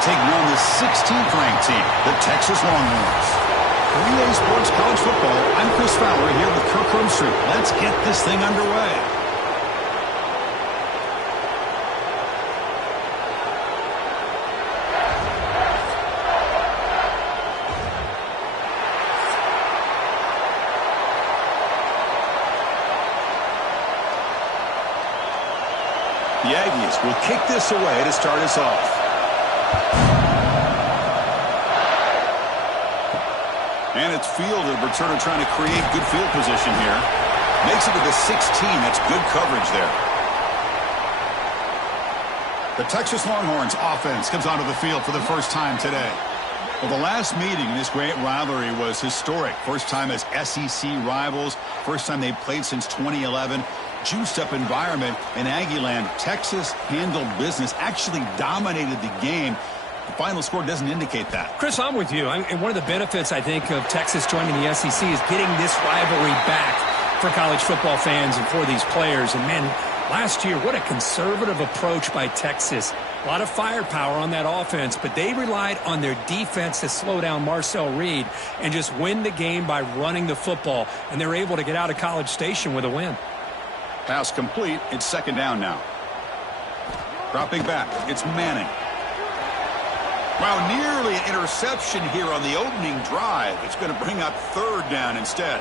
taking on the 16th ranked team, the Texas Longhorns. For EA Sports College Football, I'm Chris Fowler here with Kirk Herbstreit. Let's get this thing underway. The Aggies will kick this away to start us off. And it's fielded. Returner trying to create good field position here. Makes it to the 16. That's good coverage there. The Texas Longhorns offense comes onto the field for the first time today. Well, the last meeting in this great rivalry was historic. First time as SEC rivals. First time they played since 2011. Juiced up environment in Aggieland. Texas handled business, actually dominated the game. The final score doesn't indicate that. Chris, I'm with you. And one of the benefits, I think, of Texas joining the SEC is getting this rivalry back for college football fans and for these players. And, man, last year, what a conservative approach by Texas. A lot of firepower on that offense, but they relied on their defense to slow down Marcel Reed and just win the game by running the football. And they're able to get out of College Station with a win. Pass complete. It's second down now. Dropping back. It's Manning. Wow, nearly an interception here on the opening drive. It's going to bring up third down instead.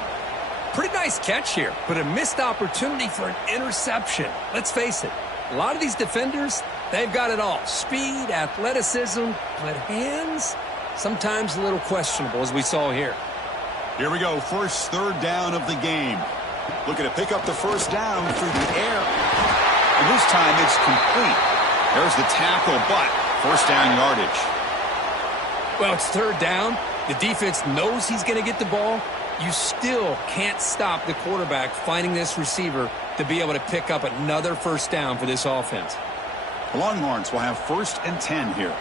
Pretty nice catch here, but a missed opportunity for an interception. Let's face it, a lot of these defenders, they've got it all. Speed, athleticism, but hands, sometimes a little questionable, as we saw here. Here we go, first third down of the game. Looking to pick up the first down through the air. And this time it's complete. There's the tackle, but first down yardage. Well, it's third down. The defense knows he's going to get the ball. You still can't stop the quarterback finding this receiver to be able to pick up another first down for this offense. The Longhorns will have first and 10 here.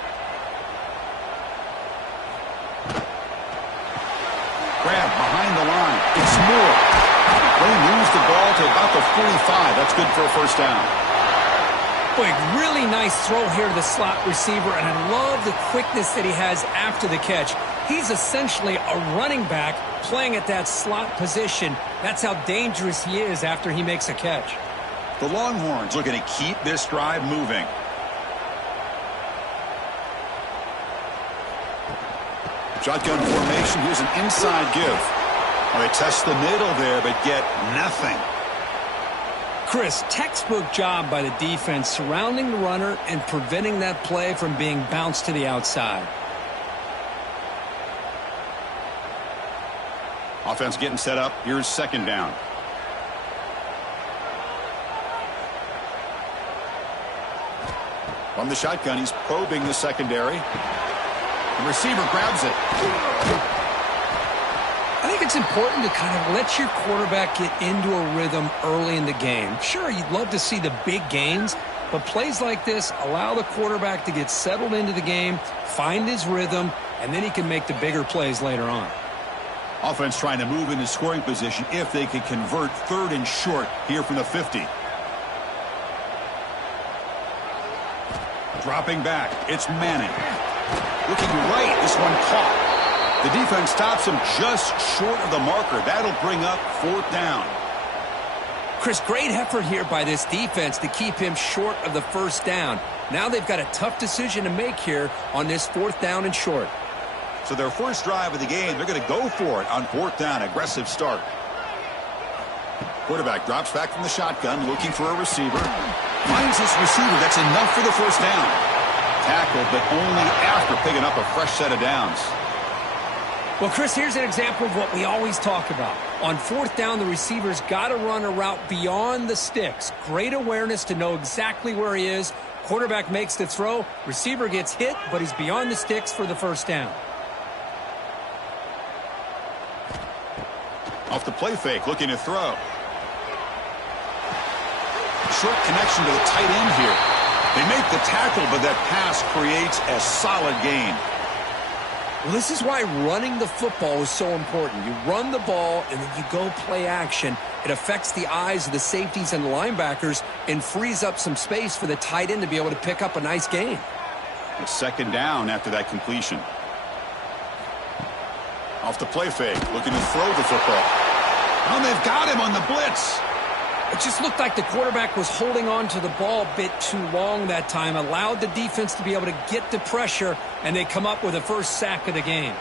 Grab behind the line. It's Moore. They moves the ball to about the 45. That's good for a first down. Boy, really nice throw here to the slot receiver, and I love the quickness that he has after the catch. He's essentially a running back playing at that slot position. That's how dangerous he is after he makes a catch. The Longhorns looking to keep this drive moving. Shotgun formation. Here's an inside give. Well, they test the middle there, but get nothing. Chris, textbook job by the defense surrounding the runner and preventing that play from being bounced to the outside. Offense getting set up. Here's second down. From the shotgun, he's probing the secondary. The receiver grabs it. I think it's important to kind of let your quarterback get into a rhythm early in the game. Sure, you'd love to see the big gains, but plays like this allow the quarterback to get settled into the game, find his rhythm, and then he can make the bigger plays later on. Offense trying to move into scoring position if they can convert third and short here from the 50. Dropping back, it's Manning. Looking right, this one caught. The defense stops him just short of the marker. That'll bring up fourth down. Chris, great effort here by this defense to keep him short of the first down. Now they've got a tough decision to make here on this fourth down and short. So their first drive of the game, they're going to go for it on fourth down. Aggressive start. Quarterback drops back from the shotgun, looking for a receiver. Finds this receiver. That's enough for the first down. Tackled, but only after picking up a fresh set of downs. Well, Chris, here's an example of what we always talk about. On fourth down, the receiver's got to run a route beyond the sticks. Great awareness to know exactly where he is. Quarterback makes the throw. Receiver gets hit, but he's beyond the sticks for the first down. Off the play fake, looking to throw. Short connection to the tight end here. They make the tackle, but that pass creates a solid gain. Well, this is why running the football is so important. You run the ball, and then you go play action. It affects the eyes of the safeties and the linebackers and frees up some space for the tight end to be able to pick up a nice gain. It's second down after that completion. Off the play fake, looking to throw the football. Oh, they've got him on the blitz. It just looked like the quarterback was holding on to the ball a bit too long that time, allowed the defense to be able to get the pressure, and they come up with the first sack of the game.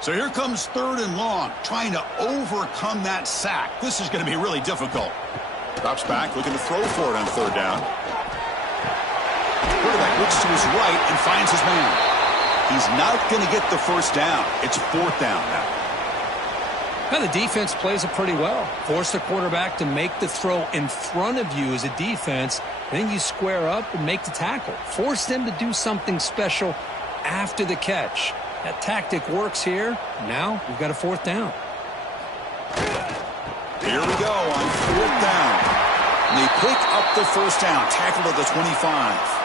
So here comes third and long, trying to overcome that sack. This is going to be really difficult. Drops back, looking to throw for it on third down. Quarterback looks to his right and finds his man. He's not going to get the first down. It's fourth down now. Now the defense plays it pretty well. Force the quarterback to make the throw in front of you as a defense. Then you square up and make the tackle. Force them to do something special after the catch. That tactic works here. Now we've got a fourth down. Here we go on fourth down. And they pick up the first down. Tackled at the 25.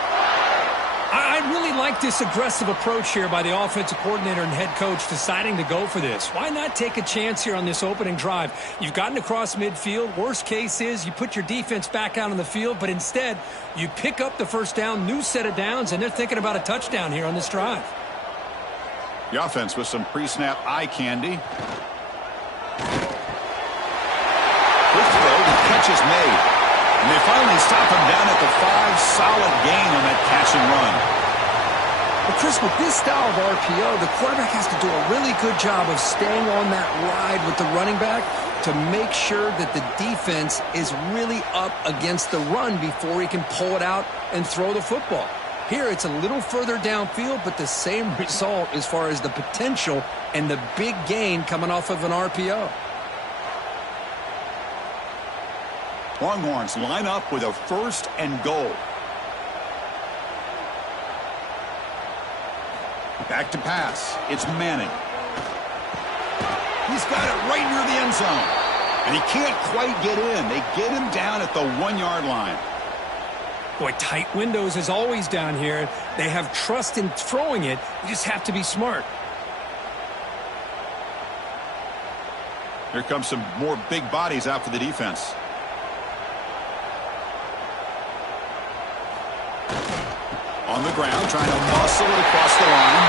I really like this aggressive approach here by the offensive coordinator and head coach deciding to go for this. Why not take a chance here on this opening drive? You've gotten across midfield. Worst case is you put your defense back out on the field, but instead you pick up the first down, new set of downs, and they're thinking about a touchdown here on this drive. The offense with some pre-snap eye candy. Quick throw, the catch is made. And they finally stop him down at the 5. Solid gain on that catch and run. Well, Chris, with this style of RPO, the quarterback has to do a really good job of staying on that ride with the running back to make sure that the defense is really up against the run before he can pull it out and throw the football. Here, it's a little further downfield, but the same result as far as the potential and the big gain coming off of an RPO. Longhorns line up with a first and goal. Back to pass. It's Manning. He's got it right near the end zone. And he can't quite get in. They get him down at the 1-yard line. Boy, tight windows as always down here. They have trust in throwing it. You just have to be smart. Here comes some more big bodies out for the defense. On the ground, trying to muscle it across the line.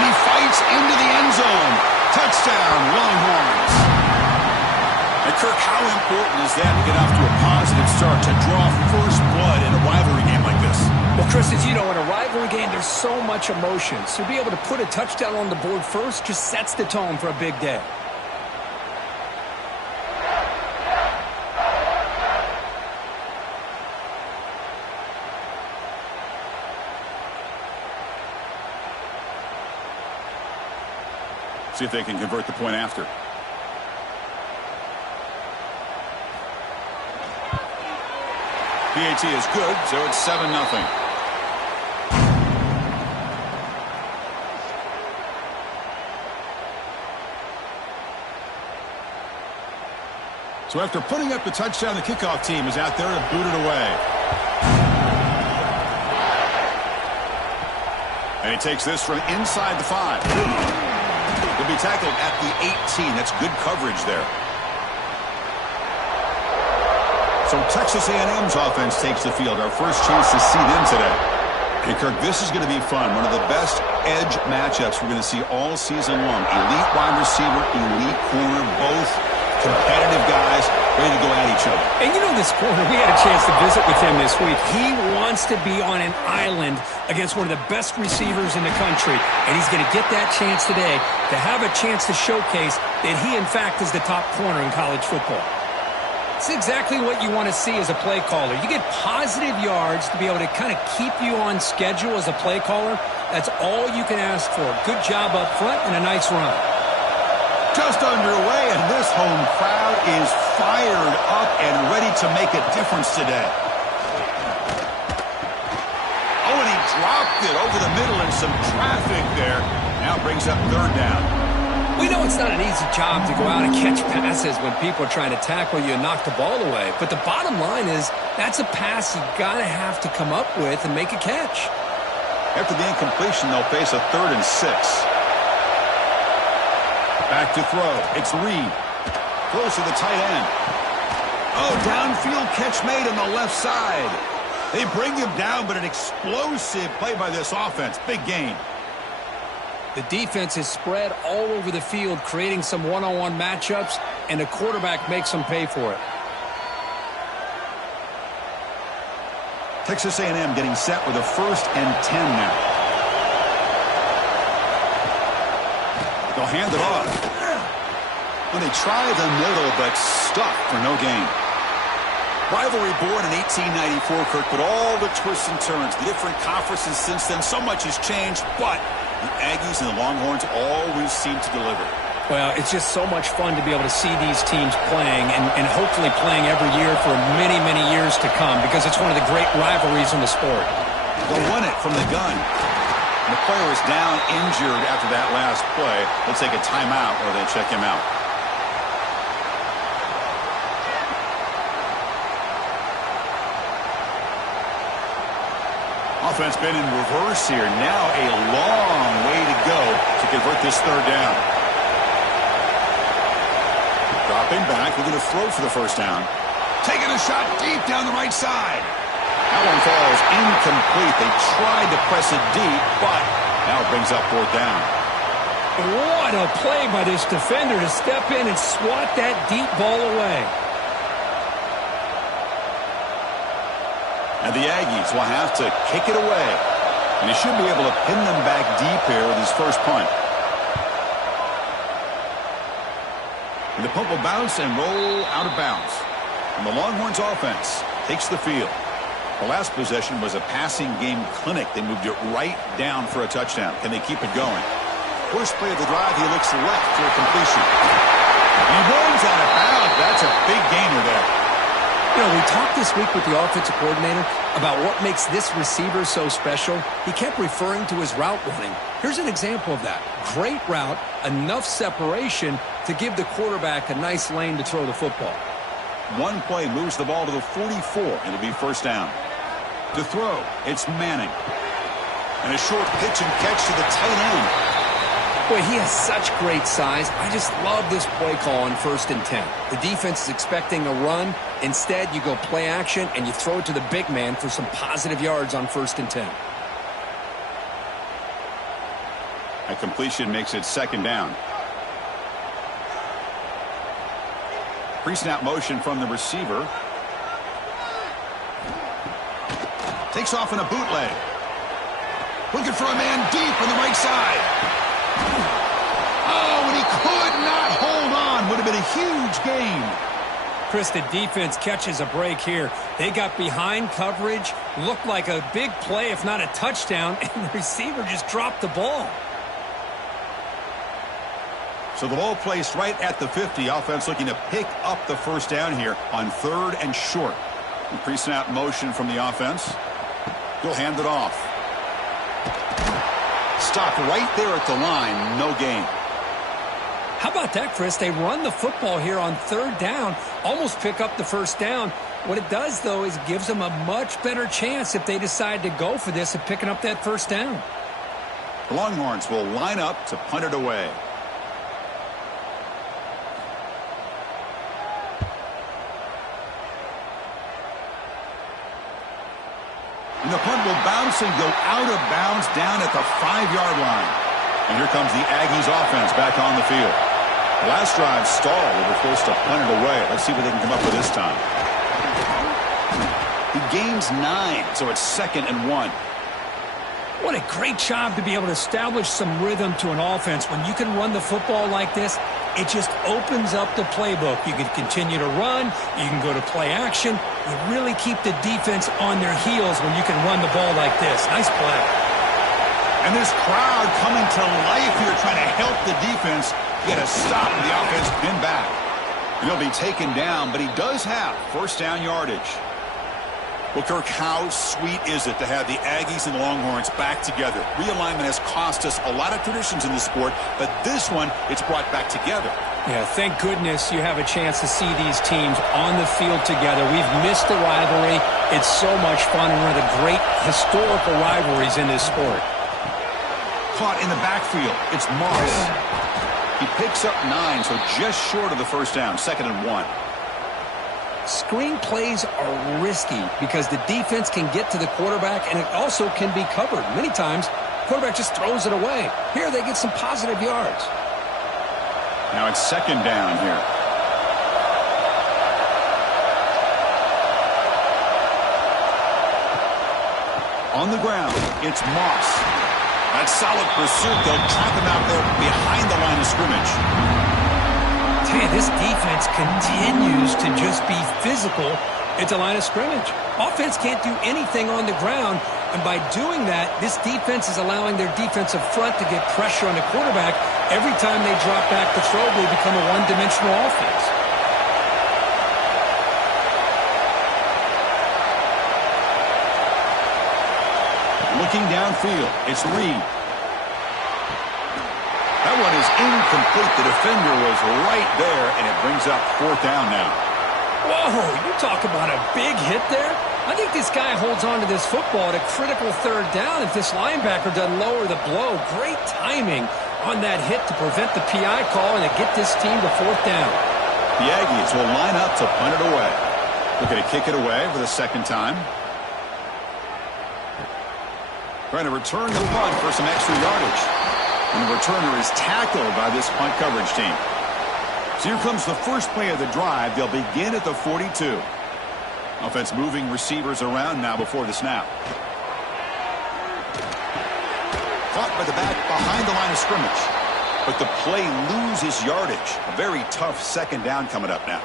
He fights into the end zone. Touchdown, Longhorns. And Kirk, how important is that to get off to a positive start, to draw first blood in a rivalry game like this? Well, Chris, as you know, in a rivalry game, there's so much emotion. So to be able to put a touchdown on the board first just sets the tone for a big day. See if they can convert the point after. PAT is good, so it's 7-0. So after putting up the touchdown, the kickoff team is out there to boot it away. And he takes this from inside the 5. Will be tackled at the 18. That's good coverage there. So Texas A&M's offense takes the field. Our first chance to see them today. Hey, Kirk, this is going to be fun. One of the best edge matchups we're going to see all season long. Elite wide receiver, elite corner, both competitive guys ready to go at each other. And you know this corner, we had a chance to visit with him this week. He wants to be on an island against one of the best receivers in the country. And he's going to get that chance today to have a chance to showcase that he, in fact, is the top corner in college football. It's exactly what you want to see as a play caller. You get positive yards to be able to kind of keep you on schedule as a play caller. That's all you can ask for. Good job up front and a nice run. Just underway, and this home crowd is fired up and ready to make a difference today. Oh, and he dropped it over the middle in some traffic there. Now brings up third down. We know it's not an easy job to go out and catch passes when people are trying to tackle you and knock the ball away. But the bottom line is that's a pass you got to have to come up with and make a catch. After the incompletion, they'll face a 3rd and 6. Back to throw. It's Reed. Throws to the tight end. Oh, downfield catch made on the left side. They bring him down, but an explosive play by this offense. Big gain. The defense is spread all over the field, creating some one-on-one matchups, and the quarterback makes them pay for it. Texas A&M getting set with a 1st and 10 now. They'll hand it off. Well, they try the middle, but stuck for no gain. Rivalry born in 1894, Kirk, but all the twists and turns, the different conferences since then, so much has changed, but the Aggies and the Longhorns always seem to deliver. Well, it's just so much fun to be able to see these teams playing and hopefully playing every year for many, many years to come because it's one of the great rivalries in the sport. They'll run it from the gun. And the player is down injured after that last play. They'll take a timeout or they check him out. Offense been in reverse here. Now a long way to go to convert this 3rd down. Dropping back, looking to throw for the 1st down. Taking a shot deep down the right side. That one falls incomplete. They tried to press it deep, but now it brings up 4th down. What a play by this defender to step in and swat that deep ball away. And the Aggies will have to kick it away. And he should be able to pin them back deep here with his first punt. And the punt will bounce and roll out of bounds. And the Longhorns offense takes the field. The last possession was a passing game clinic. They moved it right down for a touchdown. Can they keep it going? First play of the drive, he looks left for a completion. He runs out of bounds. That's a big gainer there. You know, we talked this week with the offensive coordinator about what makes this receiver so special. He kept referring to his route running. Here's an example of that. Great route, enough separation to give the quarterback a nice lane to throw the football. One play moves the ball to the 44, and it'll be 1st down. To throw, it's Manning. And a short pitch and catch to the tight end. Boy, he has such great size. I just love this play call on 1st and 10. The defense is expecting a run. Instead, you go play action, and you throw it to the big man for some positive yards on 1st and 10. A completion makes it 2nd down. Pre-snap motion from the receiver. Takes off in a bootleg. Looking for a man deep on the right side. Oh, and he could not hold on. Would have been a huge gain. Chris, the defense catches a break here. They got behind coverage, looked like a big play, if not a touchdown, and the receiver just dropped the ball. So the ball placed right at the 50. Offense looking to pick up the 1st down here on 3rd and short. And pre-snap motion from the offense. He'll hand it off. Stop right there at the line. No gain. How about that, Chris? They run the football here on 3rd down, almost pick up the 1st down. What it does, though, is gives them a much better chance if they decide to go for this of picking up that 1st down. The Longhorns will line up to punt it away. And the punt will bounce and go out of bounds down at the 5-yard line. And here comes the Aggies offense back on the field. The last drive stalled. They were forced to punt it away. Let's see what they can come up with this time. He gains 9, so it's 2nd and 1. What a great job to be able to establish some rhythm to an offense. When you can run the football like this, it just opens up the playbook. You can continue to run. You can go to play action. You really keep the defense on their heels when you can run the ball like this. Nice play. And this crowd coming to life here trying to help the defense get a stop and the offense pinned back. He'll be taken down, but he does have 1st down yardage. Well, Kirk, how sweet is it to have the Aggies and the Longhorns back together? Realignment has cost us a lot of traditions in this sport, but this one, it's brought back together. Yeah, thank goodness you have a chance to see these teams on the field together. We've missed the rivalry. It's so much fun and one of the great historical rivalries in this sport. Caught in the backfield. It's Moss. He picks up 9, so just short of the first down, 2nd and 1. Screen plays are risky because the defense can get to the quarterback, and it also can be covered. Many times, the quarterback just throws it away. Here, they get some positive yards. Now it's 2nd down here. On the ground, it's Moss. That's solid pursuit. They'll trap him out there behind the line of scrimmage. Tell you, this defense continues to just be physical at the line of scrimmage. Offense can't do anything on the ground, and by doing that, this defense is allowing their defensive front to get pressure on the quarterback. Every time they drop back to throw, they become a one-dimensional offense. Looking downfield, it's Reed. That one is incomplete. The defender was right there, and it brings up 4th down now. Whoa, you talk about a big hit there. I think this guy holds on to this football at a critical 3rd down if this linebacker doesn't lower the blow. Great timing on that hit to prevent the PI call and to get this team to 4th down. The Aggies will line up to punt it away. Looking to kick it away for the 2nd time. Trying to return the punt for some extra yardage. And the returner is tackled by this punt coverage team. So here comes the first play of the drive. They'll begin at the 42. Offense moving receivers around now before the snap. Caught by the back behind the line of scrimmage. But the play loses yardage. A very tough 2nd down coming up now.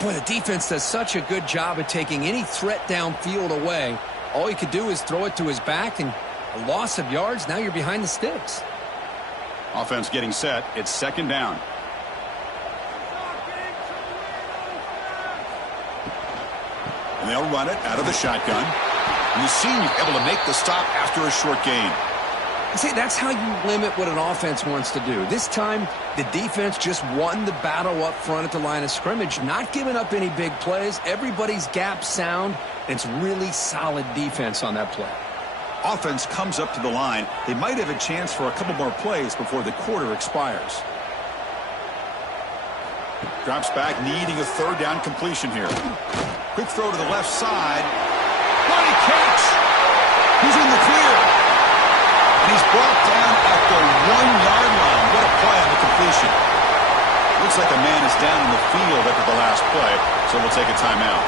Boy, the defense does such a good job of taking any threat downfield away. All he could do is throw it to his back, and a loss of yards, now you're behind the sticks. Offense getting set. It's 2nd down. And they'll run it out of the shotgun. And the senior able to make the stop after a short gain. See, that's how you limit what an offense wants to do. This time, the defense just won the battle up front at the line of scrimmage, not giving up any big plays. Everybody's gap sound. It's really solid defense on that play. Offense comes up to the line. They might have a chance for a couple more plays before the quarter expires. Drops back, needing a 3rd down completion here. Quick throw to the left side. What a catch! He's in the clear. And he's brought down at the 1-yard line. What a play on the completion. Looks like a man is down in the field after the last play, so we'll take a timeout.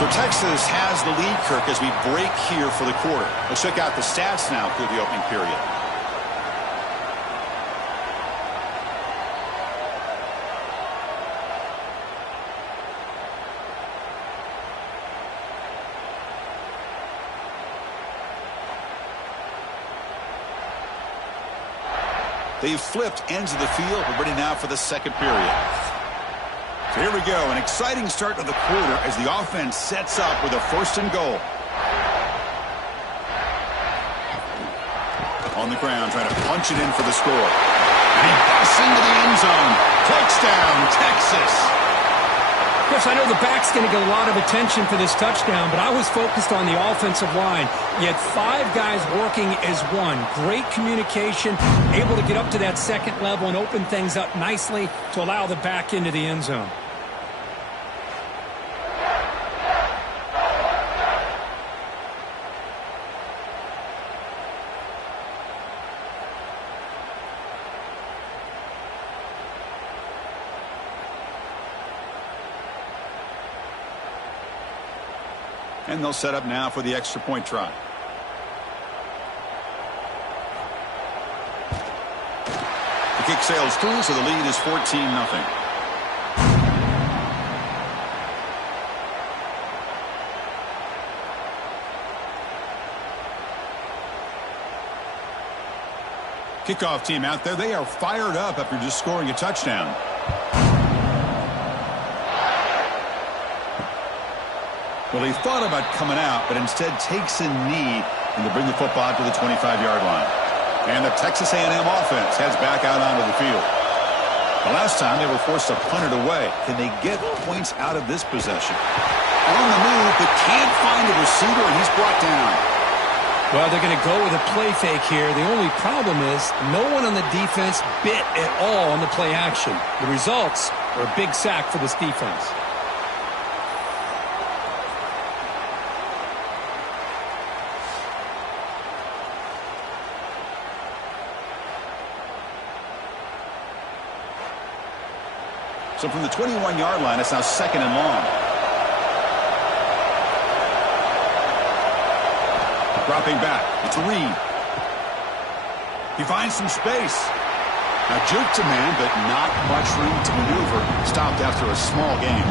So Texas has the lead, Kirk, as we break here for the quarter. Let's check out the stats now through the opening period. They've flipped ends of the field. We're ready now for the 2nd period. So here we go, an exciting start to the quarter as the offense sets up with a 1st and goal. On the ground, trying to punch it in for the score. And he busts into the end zone. Touchdown, Texas. Of course, I know the back's going to get a lot of attention for this touchdown, but I was focused on the offensive line. You had 5 guys working as one. Great communication, able to get up to that 2nd level and open things up nicely to allow the back into the end zone. And they'll set up now for the extra point try. The kick sails through, so the lead is 14-0. Kickoff team out there. They are fired up after just scoring a touchdown. Well, he thought about coming out, but instead takes a knee and to bring the football to the 25-yard line. And the Texas A&M offense heads back out onto the field. The last time they were forced to punt it away. Can they get points out of this possession? On the move, but can't find the receiver, and he's brought down. Well, they're going to go with a play fake here. The only problem is no one on the defense bit at all on the play action. The results are a big sack for this defense. So from the 21-yard line, it's now 2nd and long. Dropping back, it's Reed. He finds some space. Now juked to man, but not much room to maneuver. Stopped after a small gain.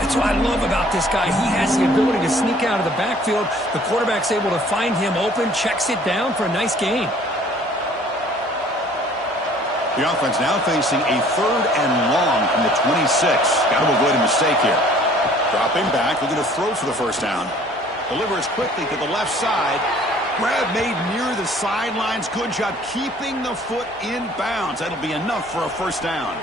That's what I love about this guy. He has the ability to sneak out of the backfield. The quarterback's able to find him open, checks it down for a nice gain. The offense now facing a 3rd and long from the 26. Got to avoid a mistake here. Dropping back, looking to throw for the first down. Delivers quickly to the left side. Grab made near the sidelines. Good job keeping the foot in bounds. That'll be enough for a first down.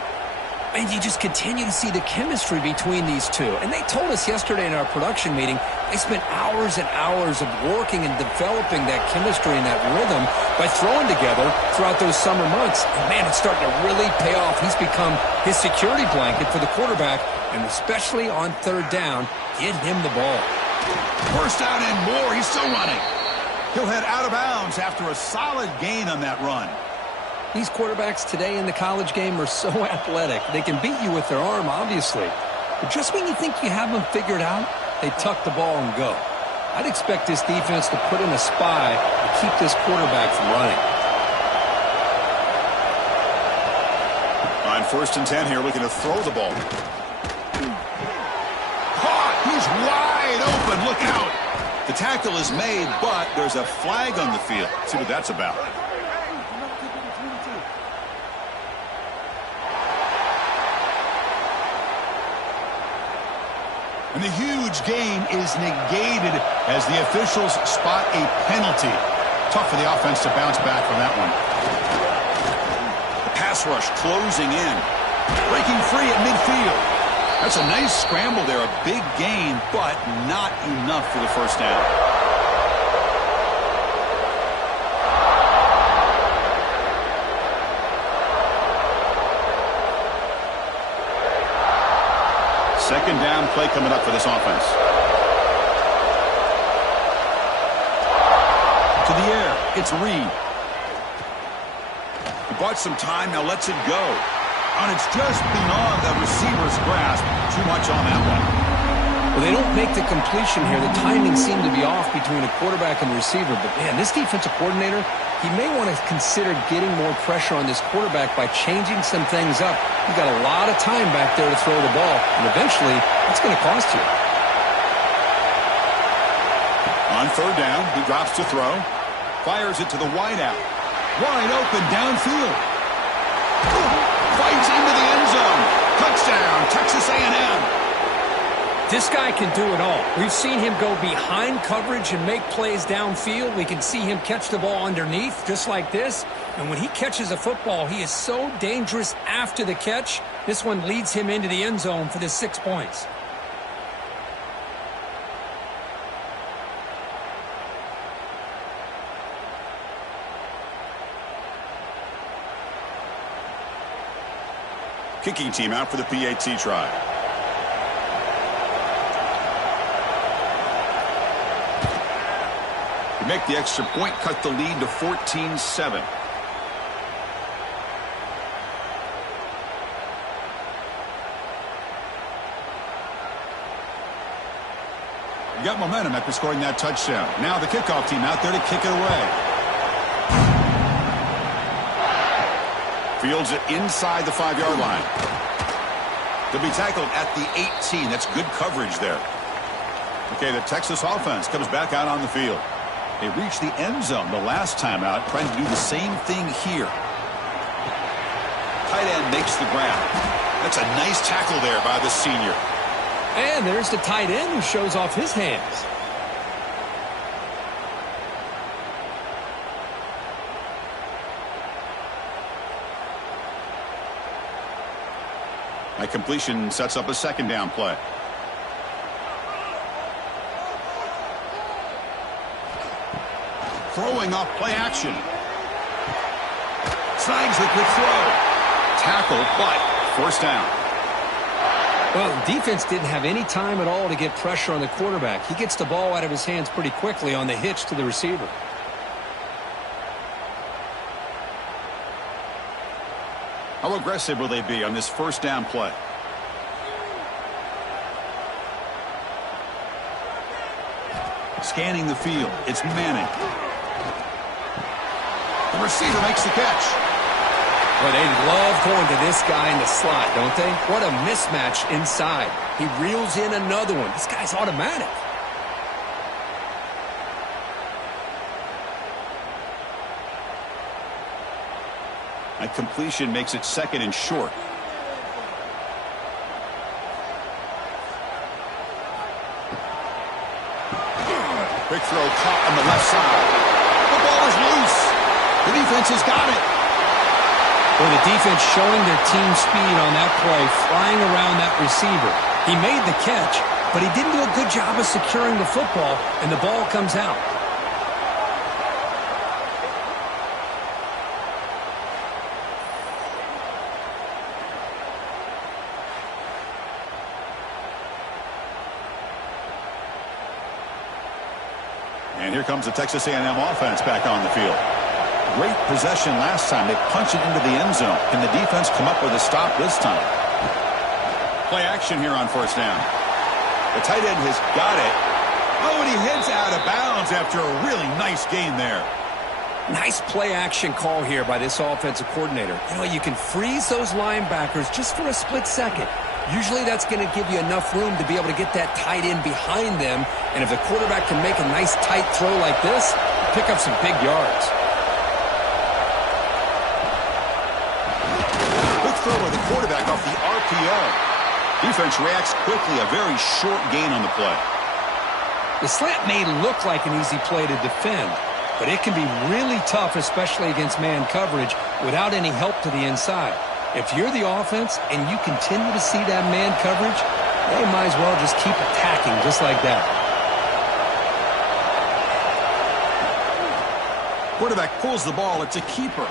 And you just continue to see the chemistry between these two. And they told us yesterday in our production meeting, they spent hours and hours of working and developing that chemistry and that rhythm by throwing together throughout those summer months. And, man, it's starting to really pay off. He's become his security blanket for the quarterback, and especially on 3rd down, get him the ball. First down and more. He's still running. He'll head out of bounds after a solid gain on that run. These quarterbacks today in the college game are so athletic. They can beat you with their arm, obviously. But just when you think you have them figured out, they tuck the ball and go. I'd expect this defense to put in a spy to keep this quarterback from running. On 1st and 10 here, looking to throw the ball. Caught! He's wide open. Look out! The tackle is made, but there's a flag on the field. Let's see what that's about. And the huge gain is negated as the officials spot a penalty. Tough for the offense to bounce back from that one. The pass rush closing in. Breaking free at midfield. That's a nice scramble there. A big gain, but not enough for the first down. Second down play coming up for this offense. To the air, it's Reed. He bought some time, now lets it go. And it's just beyond the receiver's grasp. Too much on that one. Well, they don't make the completion here. The timing seemed to be off between a quarterback and receiver. But, man, this defensive coordinator, he may want to consider getting more pressure on this quarterback by changing some things up. You've got a lot of time back there to throw the ball, and eventually that's going to cost you. On 3rd down, he drops to throw. Fires it to the wideout. Wide open downfield. Fights into the end zone. Touchdown, Texas A&M. This guy can do it all. We've seen him go behind coverage and make plays downfield. We can see him catch the ball underneath just like this. And when he catches a football, he is so dangerous after the catch. This one leads him into the end zone for the 6 points. Kicking team out for the PAT try. To make the extra point, cut the lead to 14-7. Got momentum after scoring that touchdown. Now the kickoff team out there to kick it away. Fields it inside the 5-yard line. They'll be tackled at the 18. That's good coverage there. Okay, the Texas offense comes back out on the field. They reached the end zone the last time out, trying to do the same thing here. Tight end makes the grab. That's a nice tackle there by the senior. And there's the tight end who shows off his hands. That completion sets up a second down play. throwing off play action. Snags the quick throw. Tackle, but first down. Well, the defense didn't have any time at all to get pressure on the quarterback. He gets the ball out of his hands pretty quickly on the hitch to the receiver. How aggressive will they be on this first down play? Scanning the field. It's Manning. The receiver makes the catch. Well, they love going to this guy in the slot, don't they? What a mismatch inside. He reels in another one. This guy's automatic. A completion makes it second and short. Quick throw caught on the left side. The ball is loose. The defense has got it. Well, the defense showing their team speed on that play, flying around that receiver. He made the catch, but he didn't do a good job of securing the football, and the ball comes out. And here comes the Texas A&M offense back on the field. Great possession last time. They punched it into the end zone. Can the defense come up with a stop this time? Play action here on first down. The tight end has got it. Oh, and he heads out of bounds after a really nice gain there. Nice play action call here by this offensive coordinator. You know, you can freeze those linebackers just for a split second. Usually that's going to give you enough room to be able to get that tight end behind them. And if the quarterback can make a nice tight throw like this, pick up some big yards. Quick throw by the quarterback off the RPO. Defense reacts quickly. A very short gain on the play. The slant may look like an easy play to defend, but it can be really tough, especially against man coverage, without any help to the inside. If you're the offense and you continue to see that man coverage, they might as well just keep attacking just like that. Quarterback pulls the ball. It's a keeper.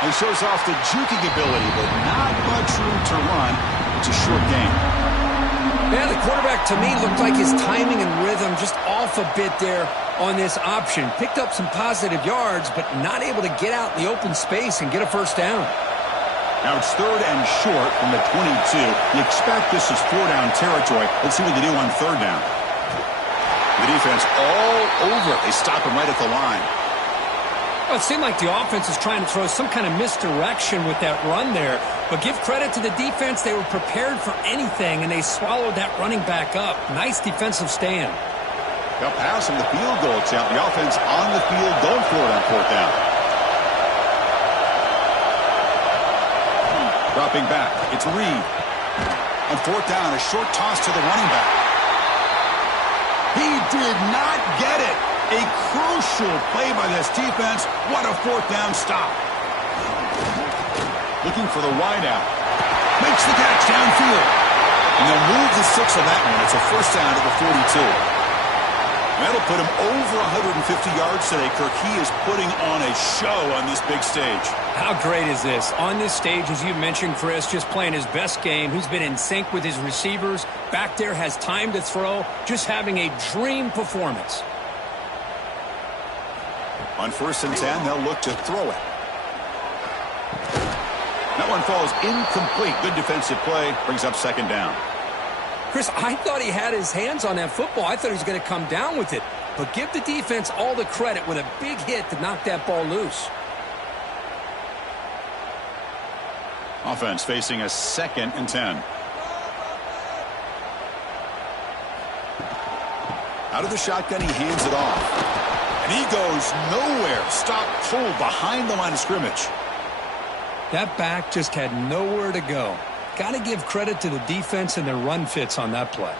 He shows off the juking ability, but not much room to run. It's a short game. Yeah, the quarterback to me looked like his timing and rhythm just off a bit there on this option. Picked up some positive yards, but not able to get out in the open space and get a first down. Now it's third and short from the 22. You expect this is four-down territory. Let's see what they do on third down. The defense all over it. They stop him right at the line. Well, it seemed like the offense was trying to throw some kind of misdirection with that run there. But give credit to the defense. They were prepared for anything, and they swallowed that running back up. Nice defensive stand. Got past him, the field goal attempt. The offense on the field going for it on fourth down. Dropping back, it's Reed. On fourth down, a short toss to the running back. He did not get it. A crucial play by this defense. What a fourth down stop. Looking for the wideout. Makes the catch downfield. And they'll move the 6 on that one. It's a first down at the 42. That'll put him over 150 yards today, Kirk. He is putting on a show on this big stage. How great is this? On this stage, as you mentioned, Chris, just playing his best game. He's been in sync with his receivers. Back there, has time to throw. Just having a dream performance. On first and 10, they'll look to throw it. That one falls incomplete. Good defensive play. Brings up second down. Chris, I thought he had his hands on that football. I thought he was going to come down with it. But give the defense all the credit with a big hit to knock that ball loose. Offense facing a second and 10. Out of the shotgun, he hands it off. And he goes nowhere. Stop pulled behind the line of scrimmage. That back just had nowhere to go. Got to give credit to the defense and their run fits on that play.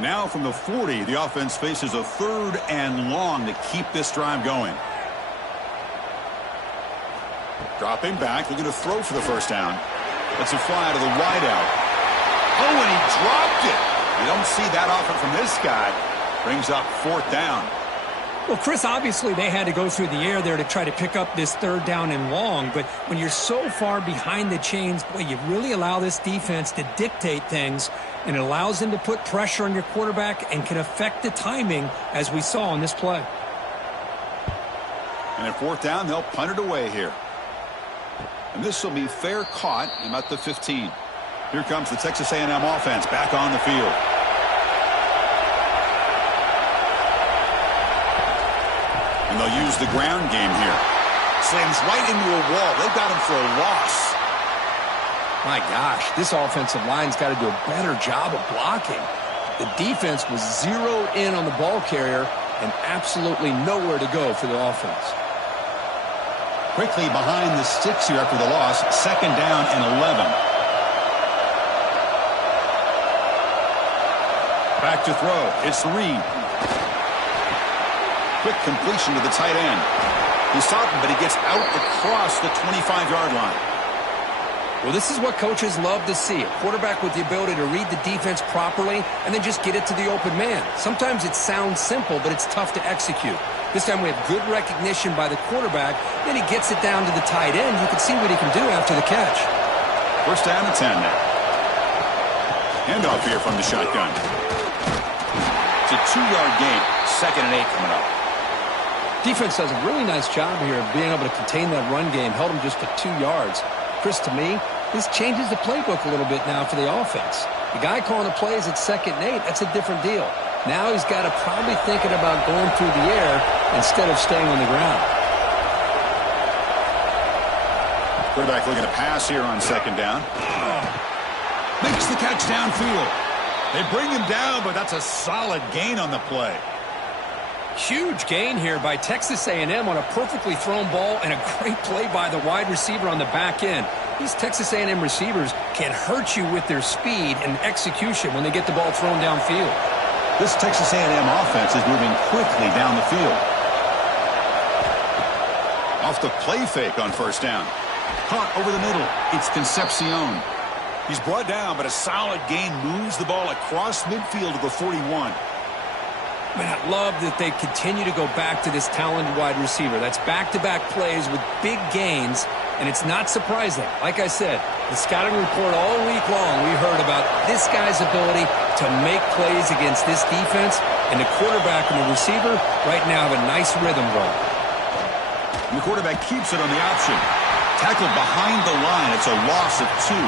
Now from the 40, the offense faces a third and long to keep this drive going. Dropping back, looking to throw for the first down. That's a fly to the wideout. Oh, and he dropped it. You don't see that often from this guy. Brings up 4th down. Well, Chris, obviously they had to go through the air there to try to pick up this 3rd down and long, but when you're so far behind the chains, boy, you really allow this defense to dictate things, and it allows them to put pressure on your quarterback and can affect the timing, as we saw on this play. And at 4th down, they'll punt it away here. And this will be fair caught about the 15. Here comes the Texas A&M offense back on the field. And they'll use the ground game here. Slams right into a wall. They've got him for a loss. My gosh, this offensive line's got to do a better job of blocking. The defense was zeroed in on the ball carrier and absolutely nowhere to go for the offense. Quickly behind the sticks here after the loss. 2nd down and 11. Back to throw. It's Reed. Quick completion to the tight end. He's stopping, but he gets out across the 25-yard line. Well, this is what coaches love to see. A quarterback with the ability to read the defense properly and then just get it to the open man. Sometimes it sounds simple, but it's tough to execute. This time we have good recognition by the quarterback. Then he gets it down to the tight end. You can see what he can do after the catch. 1st down and 10 now. Handoff here from the shotgun. It's a 2-yard gain. 2nd and 8 coming up. Defense does a really nice job here of being able to contain that run game. Held him just to 2 yards. Chris, to me, this changes the playbook a little bit now for the offense. The guy calling the plays at 2nd and 8, that's a different deal. Now he's got to probably thinking about going through the air instead of staying on the ground. Quarterback looking to pass here on 2nd down. Makes the catch downfield. They bring him down, but that's a solid gain on the play. Huge gain here by Texas A&M on a perfectly thrown ball and a great play by the wide receiver on the back end. These Texas A&M receivers can hurt you with their speed and execution when they get the ball thrown downfield. This Texas A&M offense is moving quickly down the field. Off the play fake on 1st down. Caught over the middle. It's Concepcion. He's brought down, but a solid gain moves the ball across midfield to the 41. Man, I love that they continue to go back to this talented wide receiver. That's back-to-back plays with big gains, and it's not surprising. Like I said, the scouting report all week long, we heard about this guy's ability to make plays against this defense, and the quarterback and the receiver right now have a nice rhythm going. And the quarterback keeps it on the option. Tackled behind the line. It's a loss of 2.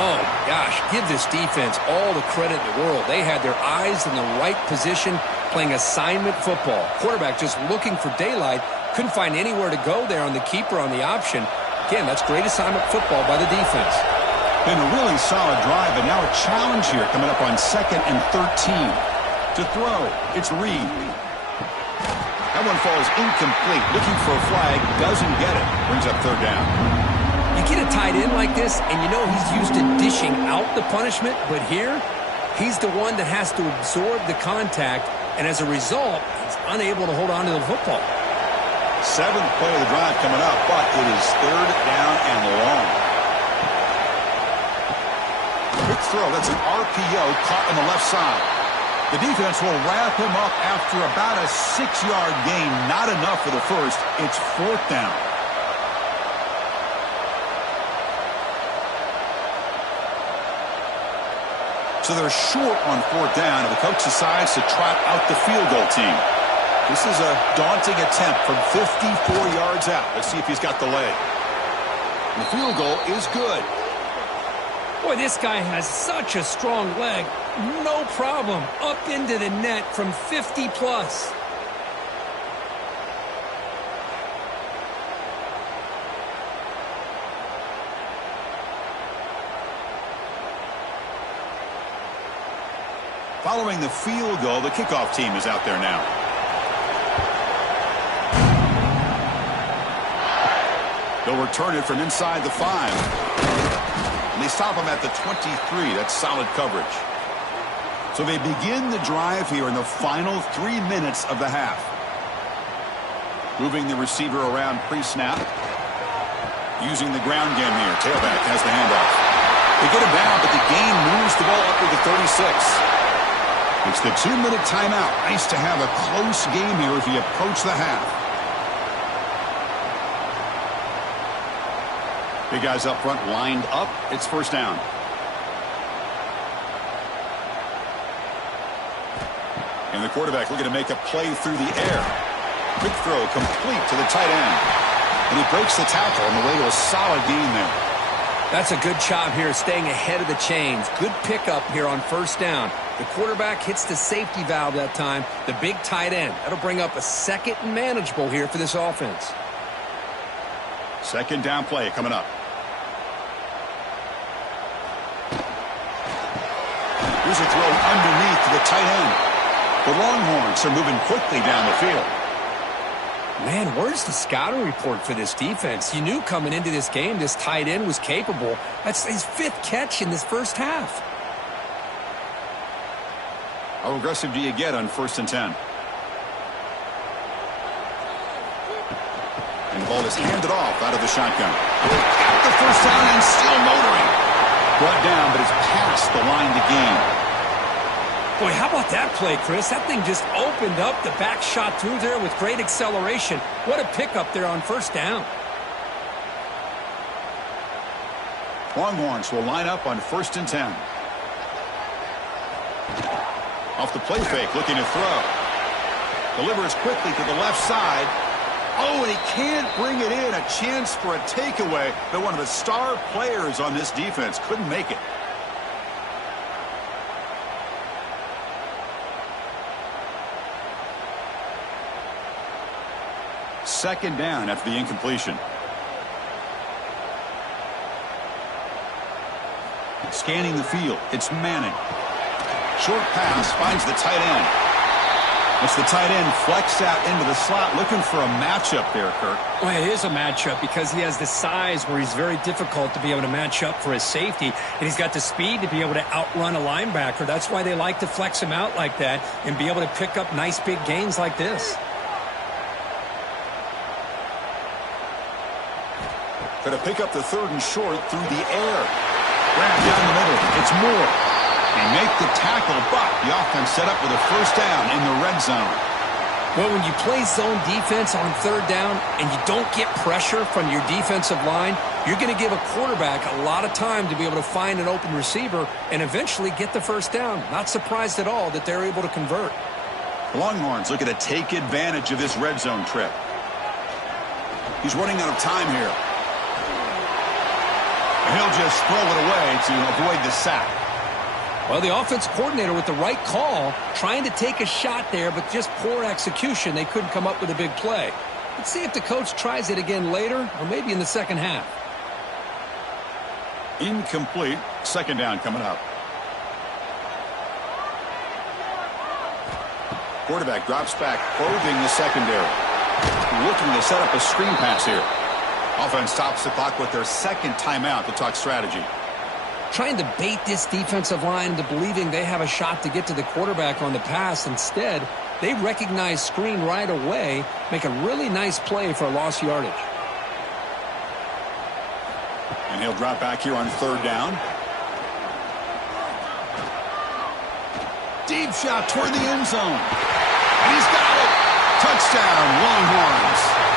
Oh, gosh, give this defense all the credit in the world. They had their eyes in the right position, playing assignment football. Quarterback just looking for daylight, couldn't find anywhere to go there on the keeper on the option. Again, that's great assignment football by the defense. Been a really solid drive, but now a challenge here coming up on 2nd and 13. To throw, it's Reed. That one falls incomplete. Looking for a flag, doesn't get it. Brings up 3rd down. You get a tight end like this, and you know he's used to dishing out the punishment, but here, he's the one that has to absorb the contact, and as a result, he's unable to hold on to the football. 7th play of the drive coming up, but it is 3rd down and long. Quick throw, that's an RPO caught on the left side. The defense will wrap him up after about a 6-yard gain. Not enough for the first. It's 4th down. So they're short on 4th down, and the coach decides to trot out the field goal team. This is a daunting attempt from 54 yards out. Let's see if he's got the leg. And the field goal is good. Boy, this guy has such a strong leg. No problem. Up into the net from 50-plus. Following the field goal, the kickoff team is out there now. They'll return it from inside the 5. And they stop him at the 23. That's solid coverage. So they begin the drive here in the final 3 minutes of the half. Moving the receiver around pre-snap. Using the ground game here. Tailback has the handoff. They get him down, but the gain moves the ball up to the 36. It's the 2-minute timeout. Nice to have a close game here as we approach the half. Big guys up front lined up. It's first down. And the quarterback looking to make a play through the air. Quick throw complete to the tight end. And he breaks the tackle on the way to a solid gain there. That's a good job here staying ahead of the chains. Good pickup here on first down. The quarterback hits the safety valve that time. The big tight end. That'll bring up a second and manageable here for this offense. Second down play coming up. Here's a throw underneath to the tight end. The Longhorns are moving quickly down the field. Man, where's the scouting report for this defense? You knew coming into this game this tight end was capable. That's his 5th catch in this first half. How aggressive do you get on 1st and 10? And the ball is handed off out of the shotgun. Got the first down and still motoring. Brought down, but it's past the line to gain. Boy, how about that play, Chris? That thing just opened up. The back shot through there with great acceleration. What a pickup there on first down. Longhorns will line up on 1st and 10. Off the play fake, looking to throw. Delivers quickly to the left side. Oh, and he can't bring it in. A chance for a takeaway, but one of the star players on this defense couldn't make it. Second down after the incompletion. Scanning the field. It's Manning. Short pass finds the tight end. It's the tight end flex out into the slot, looking for a matchup there, Kirk. Well, it is a matchup because he has the size where he's very difficult to be able to match up for his safety, and he's got the speed to be able to outrun a linebacker. That's why they like to flex him out like that and be able to pick up nice big gains like this. Going to pick up the 3rd and short through the air. Grab down the middle. It's Moore. They make the tackle, but the offense set up with a first down in the red zone. Well, when you play zone defense on 3rd down and you don't get pressure from your defensive line, you're going to give a quarterback a lot of time to be able to find an open receiver and eventually get the first down. Not surprised at all that they're able to convert. The Longhorns looking to take advantage of this red zone trip. He's running out of time here. And he'll just throw it away to avoid the sack. Well, the offense coordinator with the right call, trying to take a shot there, but just poor execution. They couldn't come up with a big play. Let's see if the coach tries it again later or maybe in the second half. Incomplete. Second down coming up. Quarterback drops back, probing the secondary. Looking to set up a screen pass here. Offense stops the clock with their second timeout to talk strategy. Trying to bait this defensive line into believing they have a shot to get to the quarterback on the pass. Instead, they recognize screen right away, make a really nice play for a lost yardage. And he'll drop back here on 3rd down. Deep shot toward the end zone. And he's got it. Touchdown, Longhorns.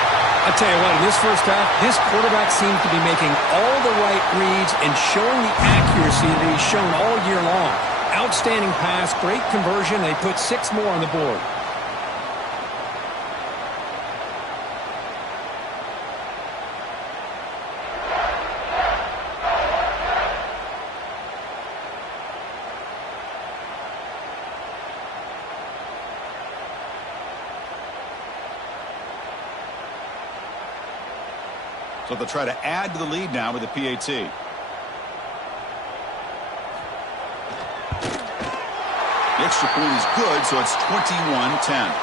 I tell you what, in this first half, this quarterback seems to be making all the right reads and showing the accuracy that he's shown all year long. Outstanding pass, great conversion. They put 6 more on the board. So they'll try to add to the lead now with the PAT. The extra point is good, so it's 21-10.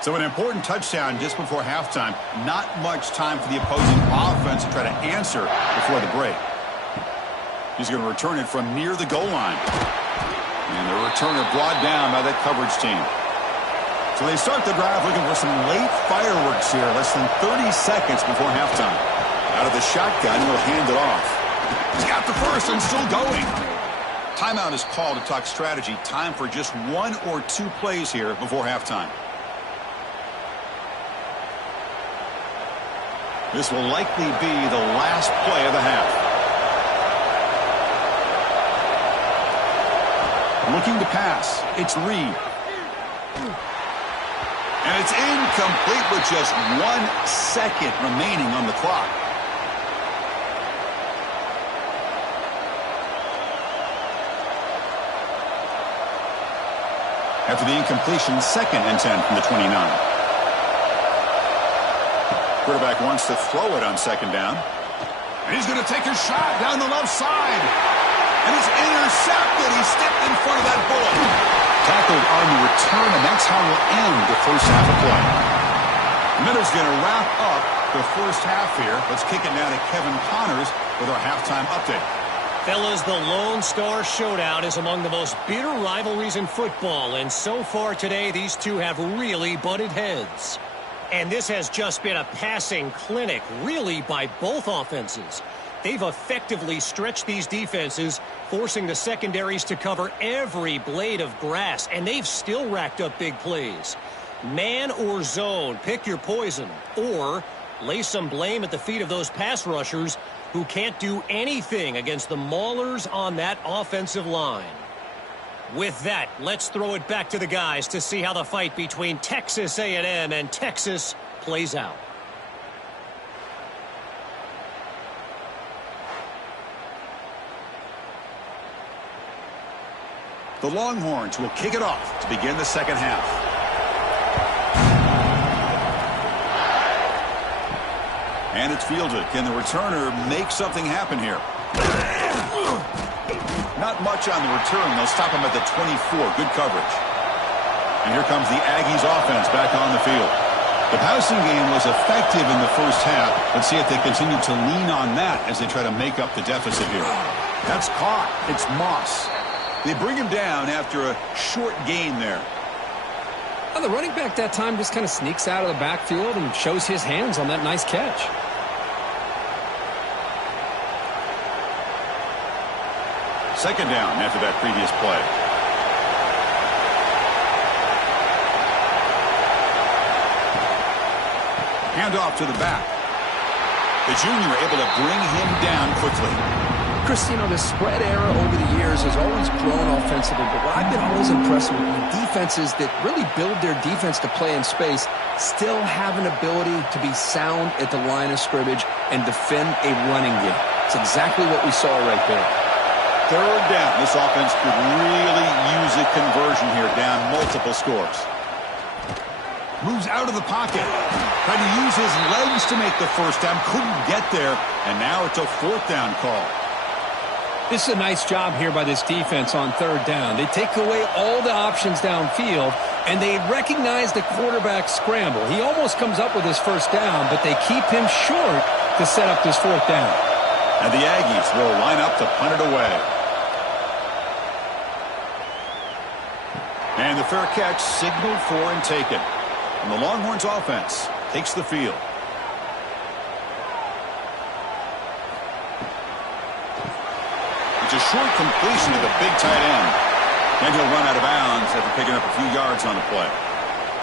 So an important touchdown just before halftime. Not much time for the opposing offense to try to answer before the break. He's going to return it from near the goal line. And the returner brought down by that coverage team. So they start the drive looking for some late fireworks here. Less than 30 seconds before halftime. Out of the shotgun, he'll hand it off. He's got the first and still going. Timeout is called to talk strategy. Time for just 1 or 2 plays here before halftime. This will likely be the last play of the half. Looking to pass. It's Reed. And it's incomplete with just 1 second remaining on the clock. After the incompletion, 2nd and 10 from the 29. Quarterback wants to throw it on 2nd down. And he's going to take a shot down the left side. And it's intercepted. He stepped in front of that bullet. Tackled on the return, and that's how we'll end the first half of play. Miller's going to wrap up the first half here. Let's kick it now to Kevin Connors with our halftime update. Fellas, the Lone Star Showdown is among the most bitter rivalries in football, and so far today, these two have really butted heads. And this has just been a passing clinic, really, by both offenses. They've effectively stretched these defenses, forcing the secondaries to cover every blade of grass, and they've still racked up big plays. Man or zone, pick your poison, or lay some blame at the feet of those pass rushers who can't do anything against the maulers on that offensive line. With that, let's throw it back to the guys to see how the fight between Texas A&M and Texas plays out. The Longhorns will kick it off to begin the second half. And it's fielded. Can the returner make something happen here? Not much on the return. They'll stop him at the 24. Good coverage. And here comes the Aggies offense back on the field. The passing game was effective in the first half. Let's see if they continue to lean on that as they try to make up the deficit here. That's caught. It's Moss. They bring him down after a short gain there. Well, the running back that time just kind of sneaks out of the backfield and shows his hands on that nice catch. Second down after that previous play. Hand off to the back. The junior able to bring him down quickly. Chris, you know, the spread era over the years has always grown offensively, but what I've been always impressed with defenses that really build their defense to play in space still have an ability to be sound at the line of scrimmage and defend a running game. It's exactly what we saw right there. Third down. This offense could really use a conversion here, down multiple scores. Moves out of the pocket. Tried to use his legs to make the first down. Couldn't get there. And now it's a 4th down call. This is a nice job here by this defense on 3rd down. They take away all the options downfield, and they recognize the quarterback scramble. He almost comes up with his first down, but they keep him short to set up this 4th down. And the Aggies will line up to punt it away. And the fair catch signaled for and taken. And the Longhorns offense takes the field. It's a short completion to the big tight end. And he'll run out of bounds after picking up a few yards on the play.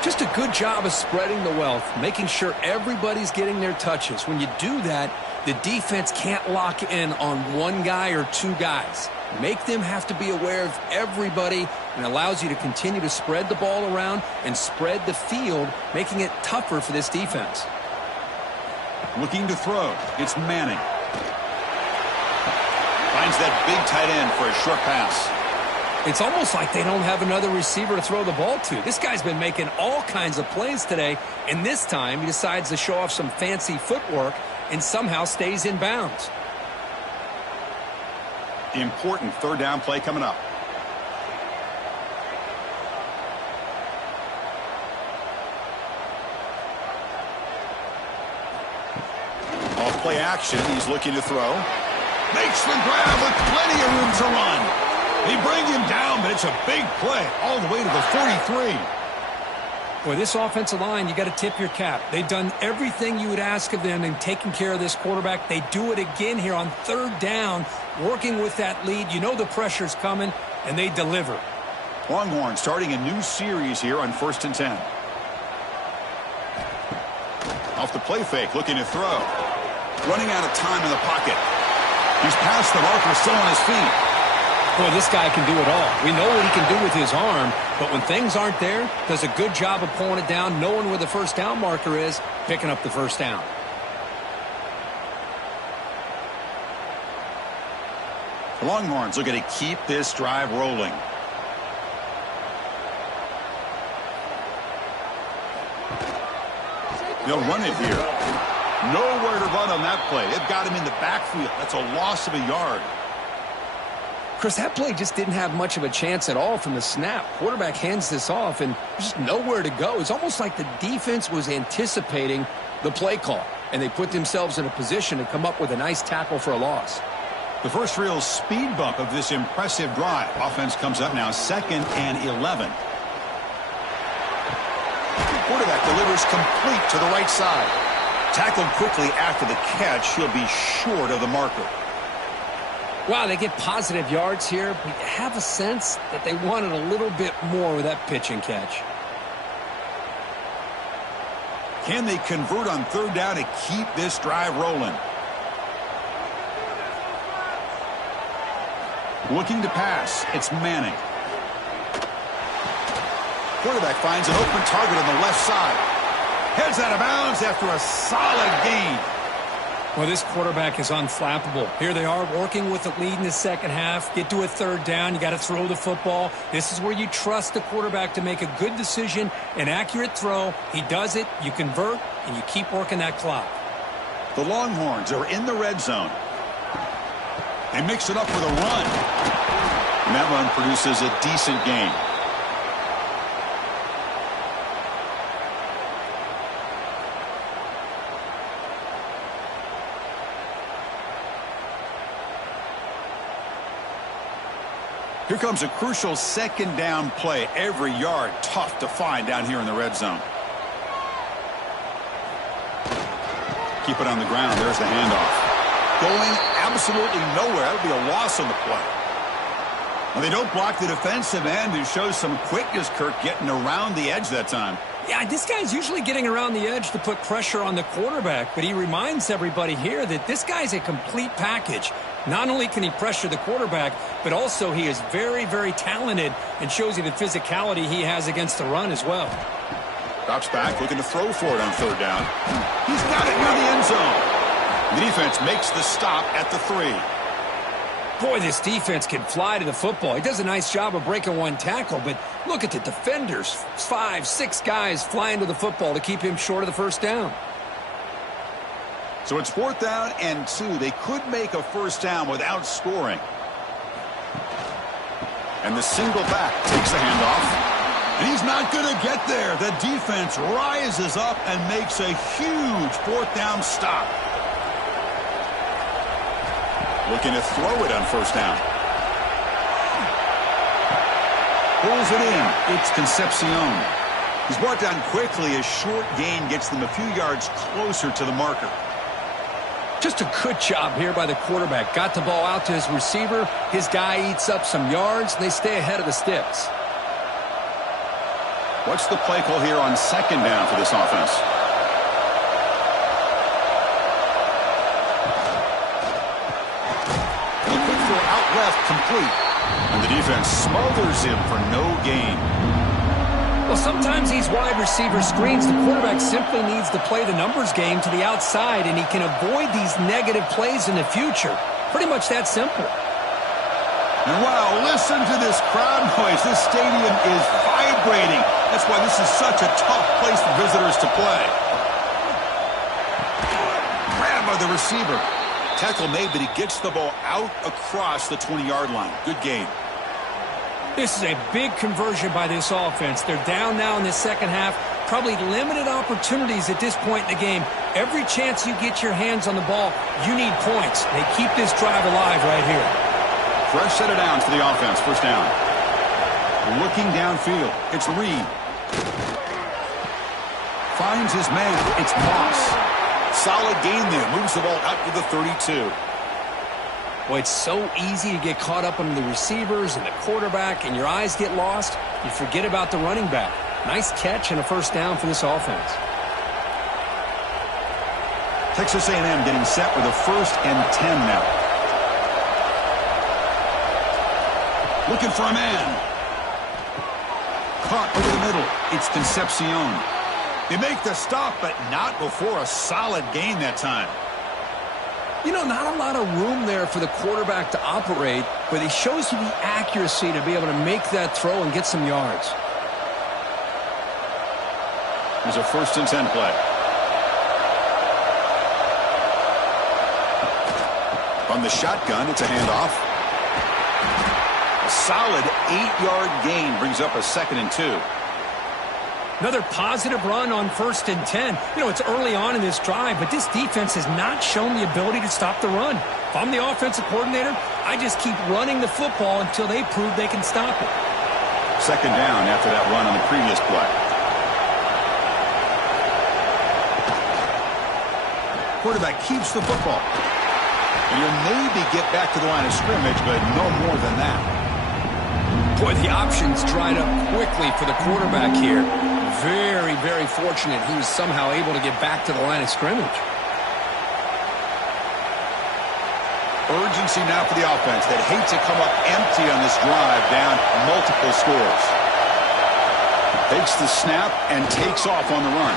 Just a good job of spreading the wealth, making sure everybody's getting their touches. When you do that, the defense can't lock in on one guy or 2 guys. Make them have to be aware of everybody, and allows you to continue to spread the ball around and spread the field, making it tougher for this defense. Looking to throw. It's Manning. Finds that big tight end for a short pass. It's almost like they don't have another receiver to throw the ball to. This guy's been making all kinds of plays today, and this time he decides to show off some fancy footwork and somehow stays in bounds. The important 3rd down play coming up. Off play action. He's looking to throw. Makes the grab with plenty of room to run. They bring him down, but it's a big play all the way to the 43. Boy, this offensive line, you got to tip your cap. They've done everything you would ask of them in taking care of this quarterback. They do it again here on third down, working with that lead. You know the pressure's coming, and they deliver. Longhorns starting a new series here on 1st and 10. Off the play fake, looking to throw. Running out of time in the pocket. He's past the marker, still on his feet. Boy, this guy can do it all. We know what he can do with his arm, but when things aren't there, does a good job of pulling it down, knowing where the first down marker is, picking up the first down. The Longhorns looking to keep this drive rolling. They'll run it here. Nowhere to run on that play. They've got him in the backfield. That's a loss of a yard. Chris, that play just didn't have much of a chance at all from the snap. Quarterback hands this off, and there's just nowhere to go. It's almost like the defense was anticipating the play call, and they put themselves in a position to come up with a nice tackle for a loss. The first real speed bump of this impressive drive. Offense comes up now 2nd and 11. Quarterback delivers complete to the right side. Tackled quickly after the catch. He'll be short of the marker. Wow, they get positive yards here, but you have a sense that they wanted a little bit more with that pitch and catch. Can they convert on third down to keep this drive rolling? Looking to pass. It's Manning. Quarterback finds an open target on the left side. Heads out of bounds after a solid gain. Well, this quarterback is unflappable. Here they are working with the lead in the second half. Get to a third down. You got to throw the football. This is where you trust the quarterback to make a good decision, an accurate throw. He does it. You convert, and you keep working that clock. The Longhorns are in the red zone. They mix it up with a run. And that run produces a decent gain. Here comes a crucial 2nd down play. Every yard tough to find down here in the red zone. Keep it on the ground. There's the handoff. Going absolutely nowhere. That'll be a loss on the play. Well, they don't block the defensive end, who shows some quickness, Kirk, getting around the edge that time. Yeah, this guy's usually getting around the edge to put pressure on the quarterback, but he reminds everybody here that this guy's a complete package. Not only can he pressure the quarterback, but also he is very, very talented and shows you the physicality he has against the run as well. Drops back, looking to throw for it on third down. He's got it near the end zone. The defense makes the stop at the 3. Boy, this defense can fly to the football. He does a nice job of breaking one tackle, but look at the defenders. 5, 6 guys flying to the football to keep him short of the first down. So it's 4th down and 2. They could make a first down without scoring. And the single back takes the handoff. And he's not going to get there. The defense rises up and makes a huge 4th down stop. Looking to throw it on first down. Pulls it in. It's Concepcion. He's brought down quickly. A short gain gets them a few yards closer to the marker. Just a good job here by the quarterback. Got the ball out to his receiver. His guy eats up some yards, and they stay ahead of the sticks. What's the play call here on 2nd down for this offense? A quick throw out left, complete. And the defense smothers him for no gain. Well, sometimes these wide receiver screens, the quarterback simply needs to play the numbers game to the outside, and he can avoid these negative plays in the future. Pretty much that simple. And wow, listen to this crowd noise. This stadium is vibrating. That's why this is such a tough place for visitors to play. Grab by the receiver. Tackle made, but he gets the ball out across the 20-yard line. Good game. This is a big conversion by this offense. They're down now in the second half. Probably limited opportunities at this point in the game. Every chance you get your hands on the ball, you need points. They keep this drive alive right here. Fresh set of downs for the offense. First down. Looking downfield. It's Reed. Finds his man. It's Moss. Solid gain there. Moves the ball out to the 32. Well, it's so easy to get caught up on the receivers and the quarterback, and your eyes get lost. You forget about the running back. Nice catch and a first down for this offense. Texas A&M getting set with a 1st and 10 now. Looking for a man. Caught over the middle. It's Concepcion. They make the stop, but not before a solid gain that time. You know, not a lot of room there for the quarterback to operate, but he shows you the accuracy to be able to make that throw and get some yards. There's a 1st and 10 play. From the shotgun, it's a handoff. A solid 8-yard gain brings up a 2nd and 2. Another positive run on 1st and 10. You know, it's early on in this drive, but this defense has not shown the ability to stop the run. If I'm the offensive coordinator, I just keep running the football until they prove they can stop it. 2nd down after that run on the previous play. Quarterback keeps the football. And he'll maybe get back to the line of scrimmage, but no more than that. Boy, the options dried up quickly for the quarterback here. Very, very fortunate he was somehow able to get back to the line of scrimmage. Urgency now for the offense that hate to come up empty on this drive, down multiple scores. Takes the snap and takes off on the run.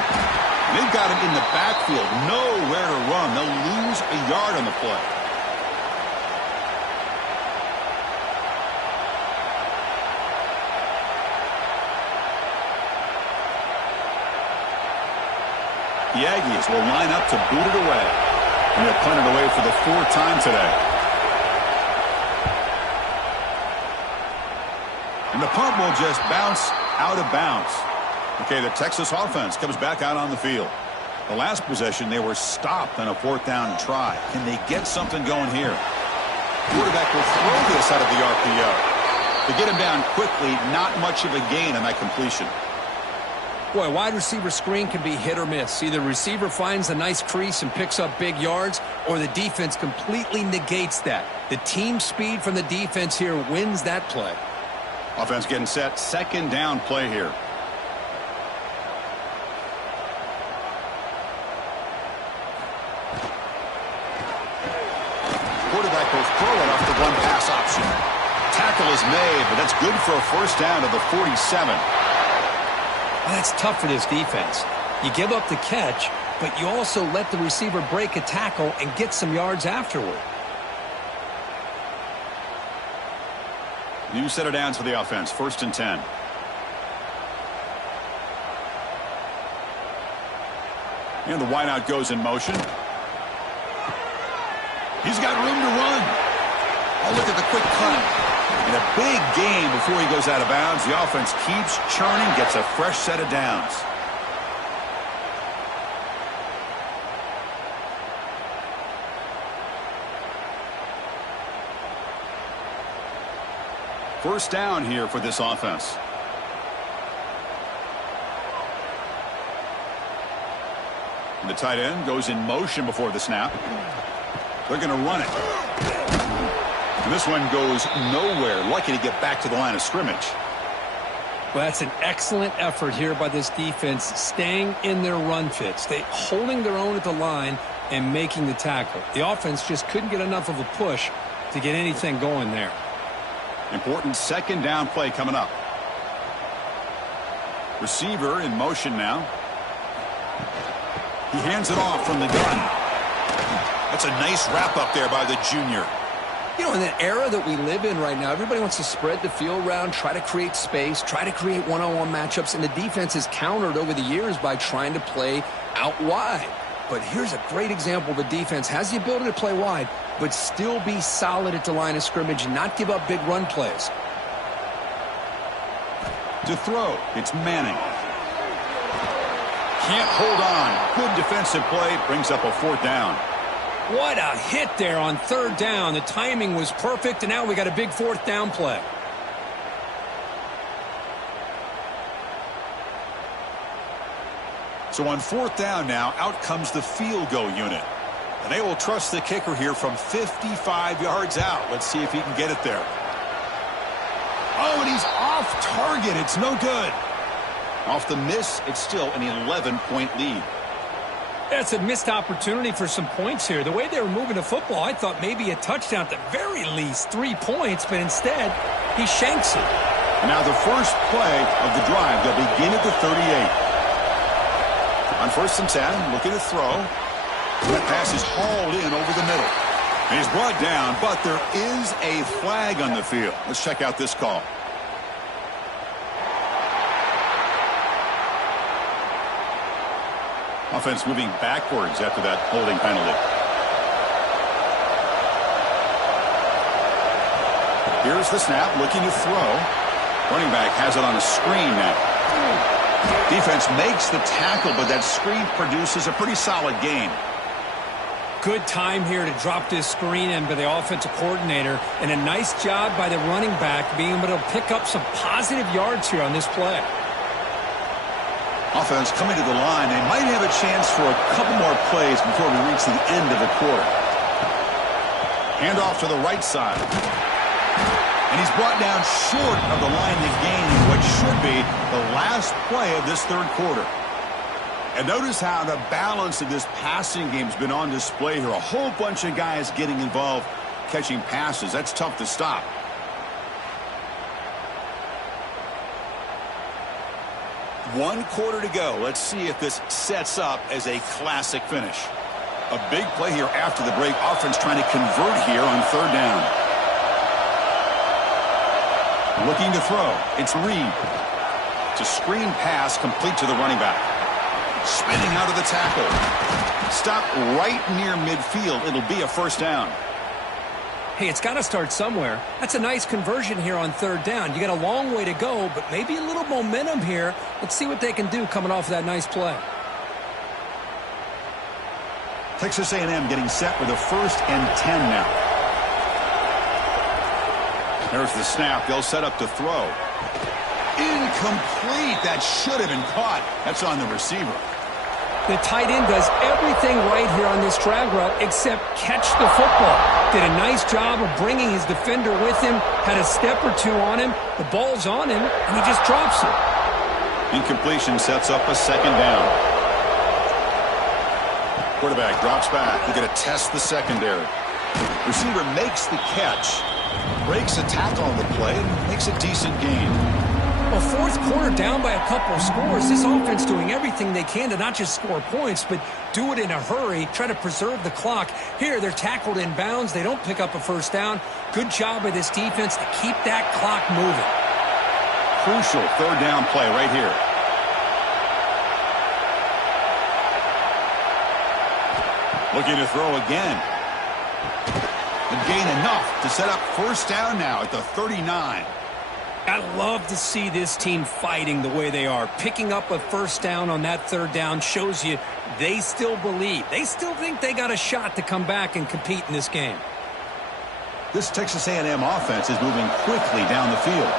They've got him in the backfield, nowhere to run. They'll lose a yard on the play. The Aggies will line up to boot it away. And they'll punt it away for the 4th time today. And the punt will just bounce out of bounds. Okay, the Texas offense comes back out on the field. The last possession, they were stopped on a 4th down try. Can they get something going here? Quarterback will throw this out of the RPO. To get him down quickly, not much of a gain on that completion. Boy, a wide receiver screen can be hit or miss. Either receiver finds a nice crease and picks up big yards, or the defense completely negates that. The team speed from the defense here wins that play. Offense getting set. 2nd down play here. Quarterback will throw it off the one-pass option. Tackle is made, but that's good for a 1st down to the 47. Well, that's tough for this defense. You give up the catch, but you also let the receiver break a tackle and get some yards afterward. New set of downs for the offense. 1st and 10. And the wideout goes in motion. He's got room to run. Oh, look at the quick cut. And a big gain before he goes out of bounds. The offense keeps churning, gets a fresh set of downs. First down here for this offense. And the tight end goes in motion before the snap. They're going to run it. And this one goes nowhere. Lucky to get back to the line of scrimmage. Well, that's an excellent effort here by this defense, staying in their run fits. They holding their own at the line and making the tackle. The offense just couldn't get enough of a push to get anything going there. Important 2nd down play coming up. Receiver in motion now. He hands it off from the gun. That's a nice wrap up there by the junior. You know, in the era that we live in right now, everybody wants to spread the field around, try to create space, try to create one-on-one matchups, and the defense has countered over the years by trying to play out wide. But here's a great example. The defense has the ability to play wide, but still be solid at the line of scrimmage and not give up big run plays. To throw, it's Manning. Can't hold on. Good defensive play, brings up a 4th down. What a hit there on 3rd down. The timing was perfect, and now we got a big 4th down play. So on 4th down now, out comes the field goal unit. And they will trust the kicker here from 55 yards out. Let's see if he can get it there. Oh, and he's off target. It's no good. Off the miss, it's still an 11-point lead. That's a missed opportunity for some points here. The way they were moving the football, I thought maybe a touchdown at the very least, 3 points, but instead, he shanks it. And now the first play of the drive, they'll begin at the 38. On 1st and 10, looking to throw. That pass is hauled in over the middle. And he's brought down, but there is a flag on the field. Let's check out this call. Offense moving backwards after that holding penalty. Here's the snap, looking to throw. Running back has it on a screen now. Defense makes the tackle, but that screen produces a pretty solid gain. Good time here to drop this screen in by the offensive coordinator, and a nice job by the running back being able to pick up some positive yards here on this play. Offense coming to the line. They might have a chance for a couple more plays before we reach the end of the quarter. Handoff to the right side. And he's brought down short of the line to gain what should be the last play of this 3rd quarter. And notice how the balance of this passing game has been on display here. A whole bunch of guys getting involved catching passes. That's tough to stop. One quarter to go. Let's see if this sets up as a classic finish. A big play here after the break. Offense trying to convert here on 3rd down. Looking to throw. It's Reed. It's a screen pass complete to the running back. Spinning out of the tackle. Stop right near midfield. It'll be a 1st down. Hey, it's got to start somewhere. That's a nice conversion here on 3rd down. You got a long way to go, but maybe a little momentum here. Let's see what they can do coming off of that nice play. Texas A&M getting set with a 1st and 10 now. There's the snap. They'll set up to throw. Incomplete. That should have been caught. That's on the receiver. The tight end does everything right here on this drag route except catch the football. Did a nice job of bringing his defender with him, had a step or two on him, the ball's on him, and he just drops it. Incompletion sets up a 2nd down. Quarterback drops back. They're going to test the secondary. Receiver makes the catch, breaks a tackle on the play, and makes a decent gain. Well, 4th quarter down by a couple of scores. This offense doing everything they can to not just score points, but do it in a hurry, try to preserve the clock. Here, they're tackled in bounds. They don't pick up a 1st down. Good job by this defense to keep that clock moving. Crucial 3rd down play right here. Looking to throw again. And gain enough to set up 1st down now at the 39. I love to see this team fighting the way they are. Picking up a 1st down on that 3rd down shows you they still believe. They still think they got a shot to come back and compete in this game. This Texas A&M offense is moving quickly down the field.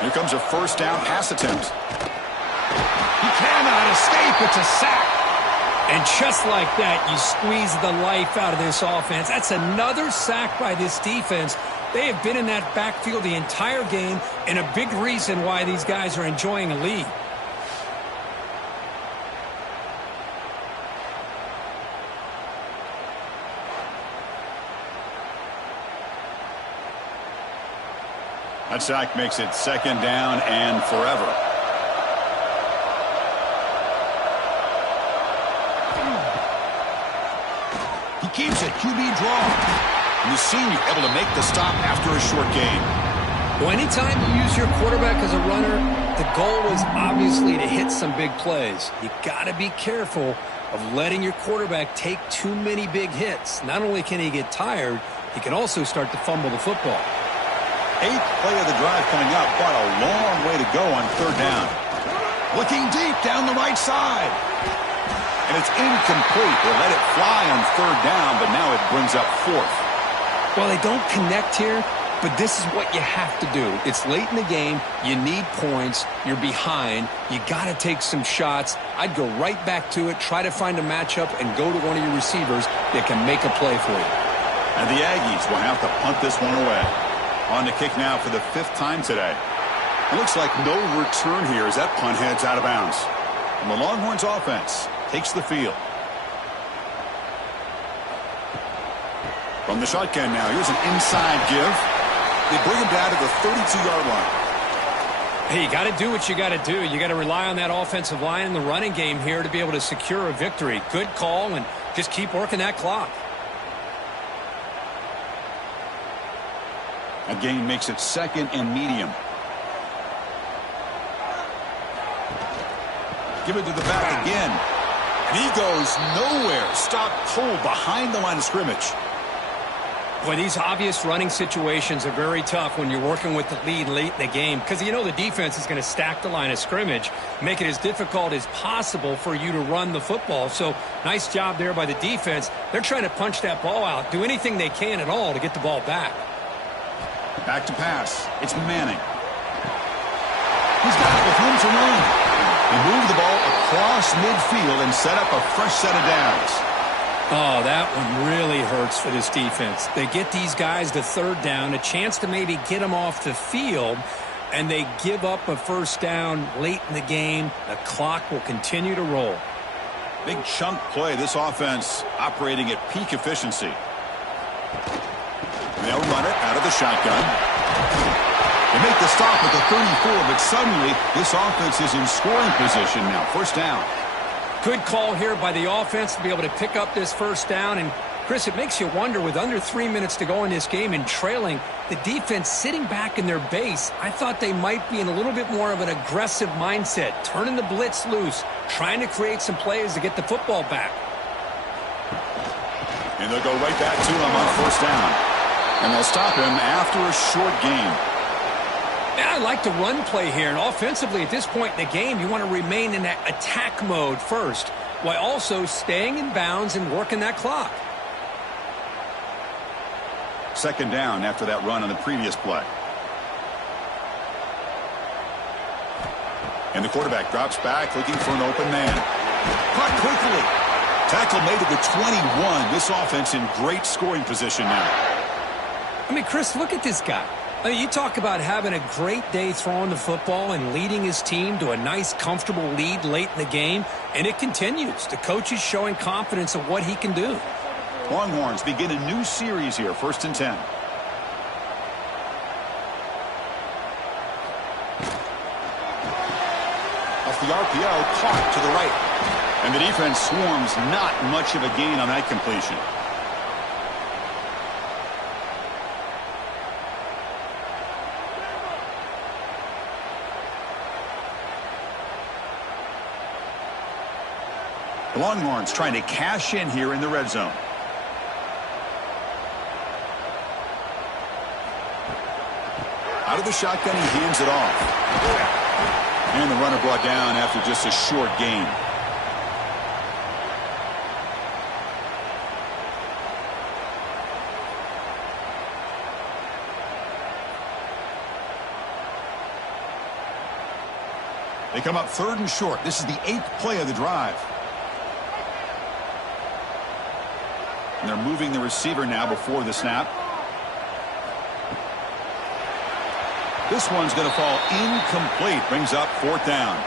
Here comes a 1st down pass attempt. He cannot escape. It's a sack. And just like that, you squeeze the life out of this offense. That's another sack by this defense. They have been in that backfield the entire game, and a big reason why these guys are enjoying a lead. That sack makes it 2nd down and forever. He keeps it. QB draw. And the senior able to make the stop after a short gain. Well, anytime you use your quarterback as a runner, the goal was obviously to hit some big plays. You got to be careful of letting your quarterback take too many big hits. Not only can he get tired, he can also start to fumble the football. 8th play of the drive coming up, but a long way to go on 3rd down. Looking deep down the right side. And it's incomplete. They let it fly on 3rd down, but now it brings up 4th. Well, they don't connect here. but this is what you have to do. It's late in the game. You need points. You're behind. You got to take some shots. I'd go right back to it, try to find a matchup, and go to one of your receivers that can make a play for you. And the Aggies will have to punt this one away. On to kick now for the 5th time today. It looks like no return here as that punt heads out of bounds. And the Longhorns offense takes the field. From the shotgun now, here's an inside give. They bring him down to the 32-yard line. Hey, you got to do what you got to do. You got to rely on that offensive line in the running game here to be able to secure a victory. Good call, and just keep working that clock. A gain makes it 2nd and medium. Give it to the back again. And he goes nowhere. Stop cold behind the line of scrimmage. Boy, these obvious running situations are very tough when you're working with the lead late in the game because you know the defense is going to stack the line of scrimmage, make it as difficult as possible for you to run the football. So nice job there by the defense. They're trying to punch that ball out, do anything they can at all to get the ball back. Back to pass. It's Manning. He's got it with room to run. He moved the ball across midfield and set up a fresh set of downs. Oh, that one really hurts for this defense. They get these guys to 3rd down, a chance to maybe get them off the field, and they give up a 1st down late in the game. The clock will continue to roll. Big chunk play. This offense operating at peak efficiency. They'll run it out of the shotgun. They make the stop at the 34, but suddenly this offense is in scoring position now. 1st down. Good call here by the offense to be able to pick up this 1st down. And, Chris, it makes you wonder, with under 3 minutes to go in this game and trailing, the defense sitting back in their base, I thought they might be in a little bit more of an aggressive mindset, turning the blitz loose, trying to create some plays to get the football back. And they'll go right back to him on 1st down. And they'll stop him after a short gain. I like the run play here, and offensively at this point in the game, you want to remain in that attack mode first, while also staying in bounds and working that clock. 2nd down after that run on the previous play. And the quarterback drops back looking for an open man. Caught quickly. Tackle made at the 21. This offense in great scoring position now. I mean, Chris, look at this guy. I mean, you talk about having a great day throwing the football and leading his team to a nice, comfortable lead late in the game, and it continues. The coach is showing confidence of what he can do. Longhorns begin a new series here, 1st and 10. Off the RPO, caught to the right. And the defense swarms, not much of a gain on that completion. The Longhorns trying to cash in here in the red zone. Out of the shotgun, he hands it off. And the runner brought down after just a short gain. They come up 3rd and short. This is the 8th play of the drive. And they're moving the receiver now before the snap. This one's going to fall incomplete. Brings up 4th down.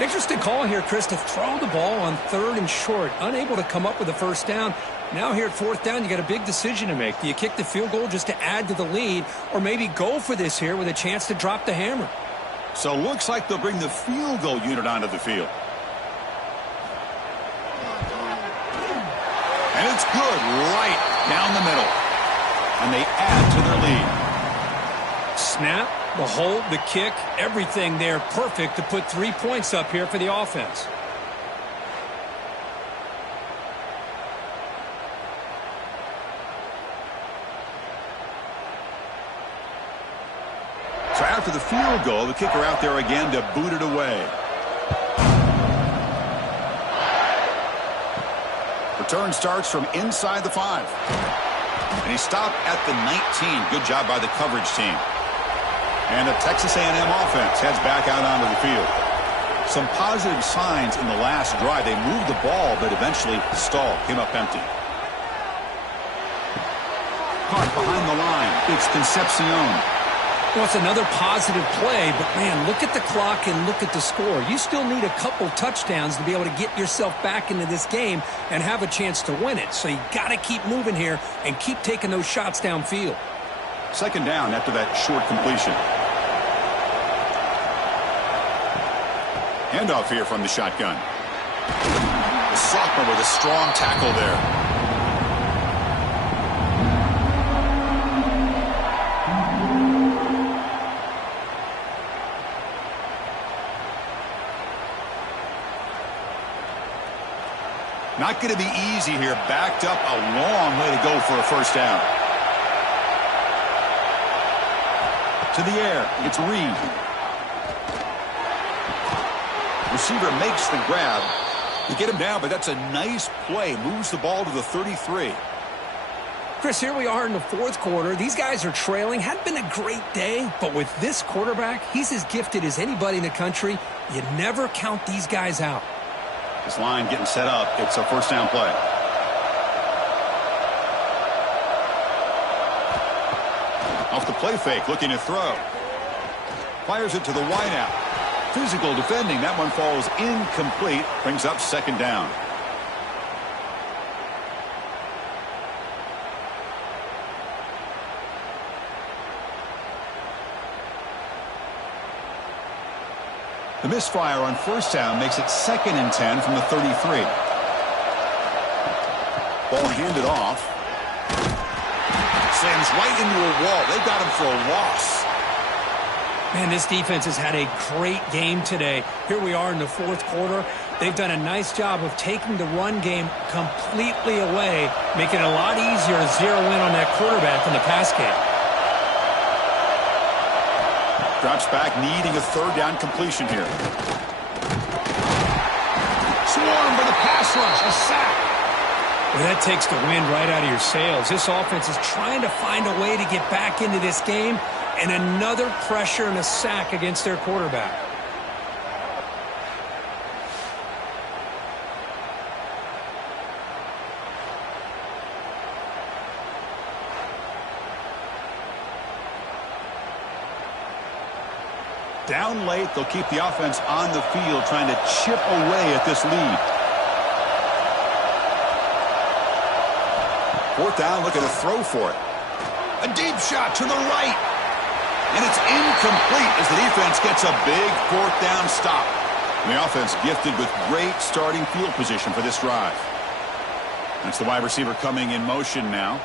Interesting call here, Chris, to throw the ball on 3rd and short. Unable to come up with a 1st down. Now here at 4th down, you got a big decision to make. Do you kick the field goal just to add to the lead, or maybe go for this here with a chance to drop the hammer? So looks like they'll bring the field goal unit onto the field. And it's good right down the middle. And they add to their lead. Snap, the hold, the kick, everything there perfect to put 3 points up here for the offense. So after the field goal, the kicker out there again to boot it away. Return starts from inside the 5. And he stopped at the 19. Good job by the coverage team. And the Texas A&M offense heads back out onto the field. Some positive signs in the last drive. They moved the ball, but eventually stalled, came up empty. Caught behind the line. It's Concepcion. Well, it's another positive play, but, man, look at the clock and look at the score. You still need a couple touchdowns to be able to get yourself back into this game and have a chance to win it. So you got to keep moving here and keep taking those shots downfield. Second down after that short completion. Handoff here from the shotgun. The sophomore with a strong tackle there. Not going to be easy here. Backed up a long way to go for a first down. To the air. It's Reed. Receiver makes the grab. You get him down, but that's a nice play. Moves the ball to the 33. Chris, here we are in the fourth quarter. These guys are trailing. Hadn't been a great day, but with this quarterback, he's as gifted as anybody in the country. You never count these guys out. This line getting set up. It's a first down play. Off the play fake, looking to throw. Fires it to the wideout. Physical defending. That one falls incomplete. Brings up second down. The misfire on first down makes it 2nd and 10 from the 33. Ball handed off. Slams right into a wall. They got him for a loss. Man, this defense has had a great game today. Here we are in the fourth quarter. They've done a nice job of taking the run game completely away, making it a lot easier to zero in on that quarterback in the pass game. Drops back, needing a third down completion here. Swarm for the pass rush, a sack. Well, that takes the wind right out of your sails. This offense is trying to find a way to get back into this game, and another pressure and a sack against their quarterback. Down late, they'll keep the offense on the field, trying to chip away at this lead. Fourth down, looking to throw for it. A deep shot to the right. And it's incomplete as the defense gets a big fourth down stop. And the offense gifted with great starting field position for this drive. That's the wide receiver coming in motion now.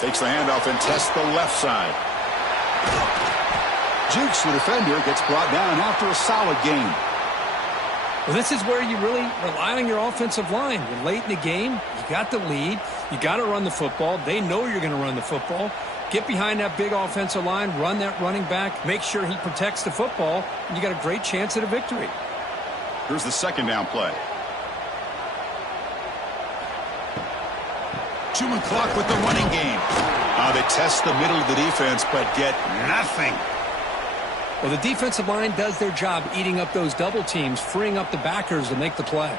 Takes the handoff and tests the left side. Jukes the defender, gets brought down after a solid game. Well, this is where you really rely on your offensive line. You're late in the game. You got the lead. You got to run the football. They know you're going to run the football. Get behind that big offensive line, run that running back, make sure he protects the football, and you got a great chance at a victory. Here's the second down play. Chewing clock with the running game. They test the middle of the defense, but get nothing. Well, the defensive line does their job eating up those double teams, freeing up the backers to make the play.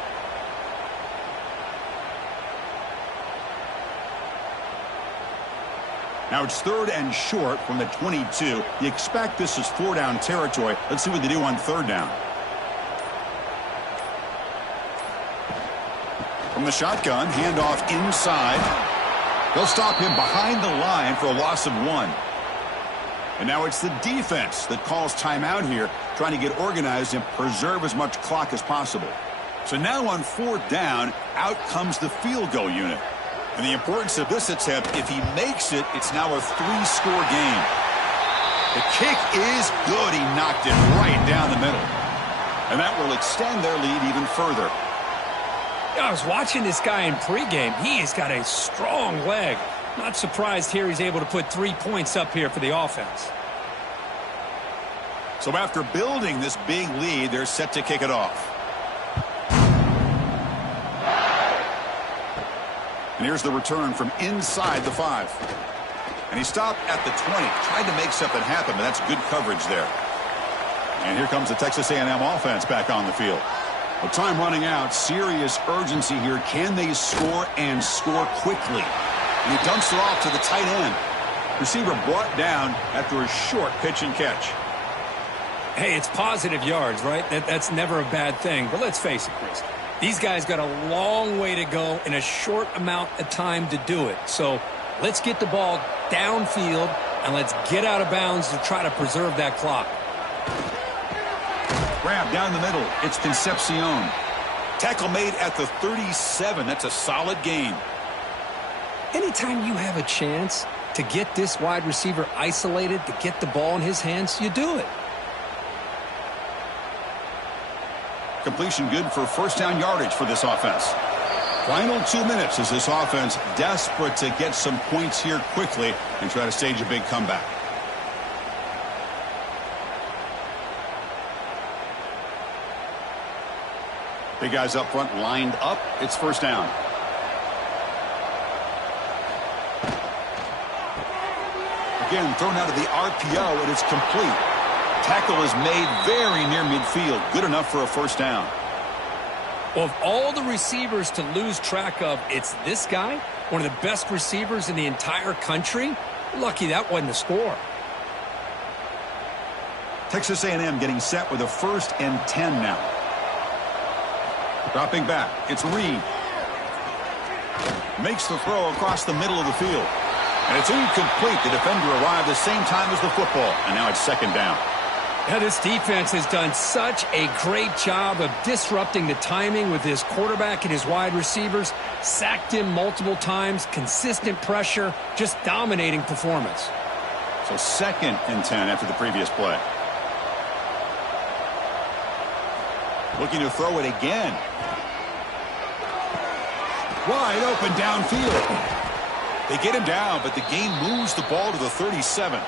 Now it's 3rd and short from the 22. You expect this is 4-down territory. Let's see what they do on 3rd down. From the shotgun, handoff inside. They'll stop him behind the line for a loss of 1. And now it's the defense that calls timeout here, trying to get organized and preserve as much clock as possible. So now on 4th down, out comes the field goal unit. And the importance of this attempt, if he makes it, it's now a 3-score game. The kick is good. He knocked it right down the middle. And that will extend their lead even further. I was watching this guy in pregame. He has got a strong leg. Not surprised here he's able to put 3 points up here for the offense. So after building this big lead, they're set to kick it off. And here's the return from inside the 5. And he stopped at the 20. Tried to make something happen, but that's good coverage there. And here comes the Texas A&M offense back on the field. Well, time running out. Serious urgency here. Can they score and score quickly? And he dumps it off to the tight end. Receiver brought down after a short pitch and catch. Hey, it's positive yards, right? That's never a bad thing. But let's face it, Chris. These guys got a long way to go in a short amount of time to do it. So let's get the ball downfield and let's get out of bounds to try to preserve that clock. Grab down the middle. It's Concepcion. Tackle made at the 37. That's a solid gain. Anytime you have a chance to get this wide receiver isolated, to get the ball in his hands, you do it. Completion good for first down yardage for this offense. Final 2 minutes as this offense desperate to get some points here quickly and try to stage a big comeback. Big guys up front lined up. It's first down. Again, thrown out of the RPO, and it's complete. Tackle is made very near midfield. Good enough for a first down. Well, of all the receivers to lose track of, it's this guy, one of the best receivers in the entire country. Lucky that wasn't a score. Texas A&M getting set with a 1st and 10 now. Dropping back, it's Reed. Makes the throw across the middle of the field. And it's incomplete. The defender arrived the same time as the football, and now it's second down. Now, this defense has done such a great job of disrupting the timing with his quarterback and his wide receivers. Sacked him multiple times, consistent pressure, just dominating performance. So 2nd and 10 after the previous play. Looking to throw it again. Wide open downfield. They get him down, but the gain moves the ball to the 37.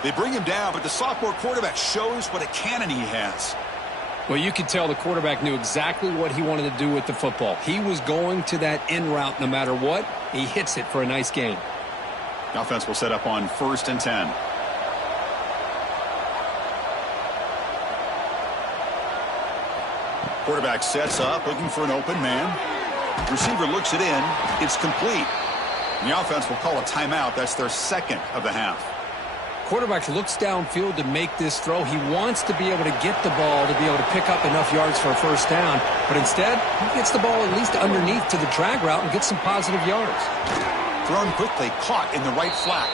They bring him down, but the sophomore quarterback shows what a cannon he has. Well, you could tell the quarterback knew exactly what he wanted to do with the football. He was going to that in route no matter what. He hits it for a nice gain. The offense will set up on 1st and 10. Quarterback sets up, looking for an open man. Receiver looks it in. It's complete. And the offense will call a timeout. That's their 2nd of the half. Quarterback looks downfield to make this throw. He wants to be able to get the ball to be able to pick up enough yards for a first down. But instead, he gets the ball at least underneath to the drag route and gets some positive yards. Thrown quickly, caught in the right flat.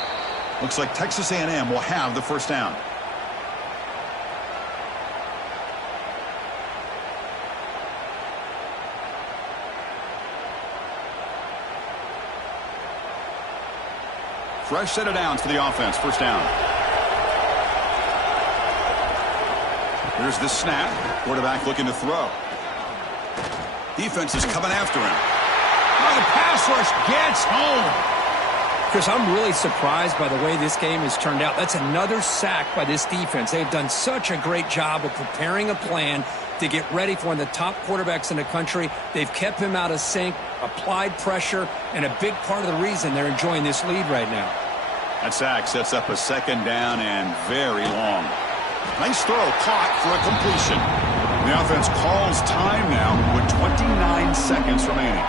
Looks like Texas A&M will have the first down. Fresh set of downs for the offense. First down. Here's the snap. Quarterback looking to throw. Defense is coming after him. Oh, the pass rush gets home. Chris, I'm really surprised by the way this game has turned out. That's another sack by this defense. They've done such a great job of preparing a plan to get ready for one of the top quarterbacks in the country. They've kept him out of sync, applied pressure, and a big part of the reason they're enjoying this lead right now. That sack sets up a 2nd down and very long. Nice throw, caught for a completion. The offense calls time now with 29 seconds remaining.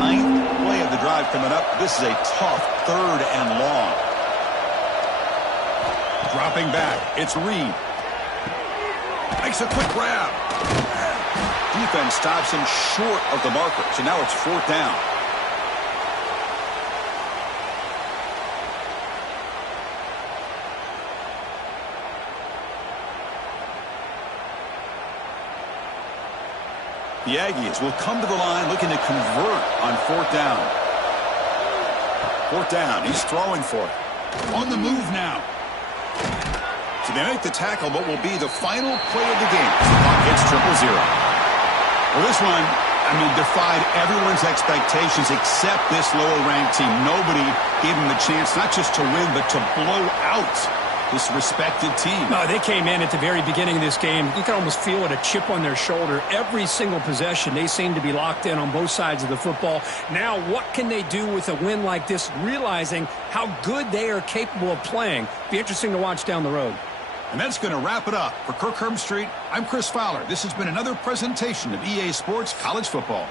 9th play of the drive coming up. This is a tough 3rd and long. Dropping back, it's Reed. Makes a quick grab. Defense stops him short of the marker, so now it's 4th down. The Aggies will come to the line looking to convert on 4th down. 4th down, he's throwing for it. On the move now. So they make the tackle, but will be the final play of the game. The clock hits 0-0. Well, this one, defied everyone's expectations except this lower-ranked team. Nobody gave them the chance not just to win, but to blow out this respected team. No, they came in at the very beginning of this game. You can almost feel it, a chip on their shoulder. Every single possession, they seem to be locked in on both sides of the football. Now, what can they do with a win like this, realizing how good they are capable of playing? Be interesting to watch down the road. And that's going to wrap it up. For Kirk Herbstreit, I'm Chris Fowler. This has been another presentation of EA Sports College Football.